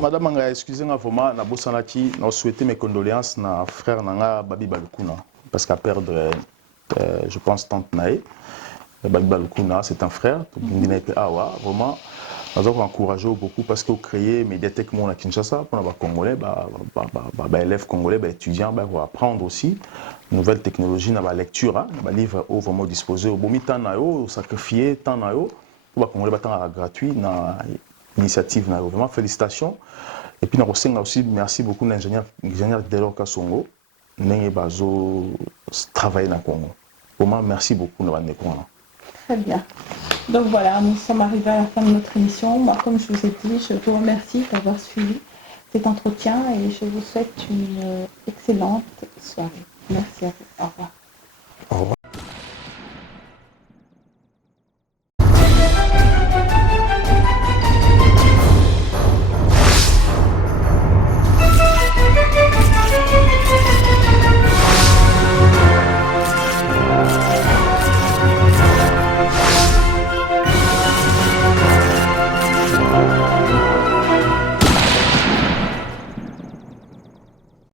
Madame Anga, excusez-moi vraiment, na bosanaki, na souhaité mes condoléances na frère nanga Babi Balukuna parce qu'à perdre, je pense tante Nae. Babi Balukuna, c'est un frère, vraiment, nous avons encouragé beaucoup parce qu'on créé médiathèque à Kinshasa pour les Congolais, élèves congolais, étudiants, pour apprendre aussi nouvelles technologies, la lecture, les livres vraiment disposés au bon temps, au sacrifié, temps pour les Congolais, gratuit, initiative, vraiment félicitations. Et puis, nous aussi merci beaucoup à l'ingénieur Delor Kassongo, qui a travaillé dans le Congo. Vraiment, merci beaucoup. Très bien. Donc voilà, nous sommes arrivés à la fin de notre émission. Moi, comme je vous ai dit, je vous remercie d'avoir suivi cet entretien et je vous souhaite une excellente soirée. Merci à vous. Au revoir. Au revoir.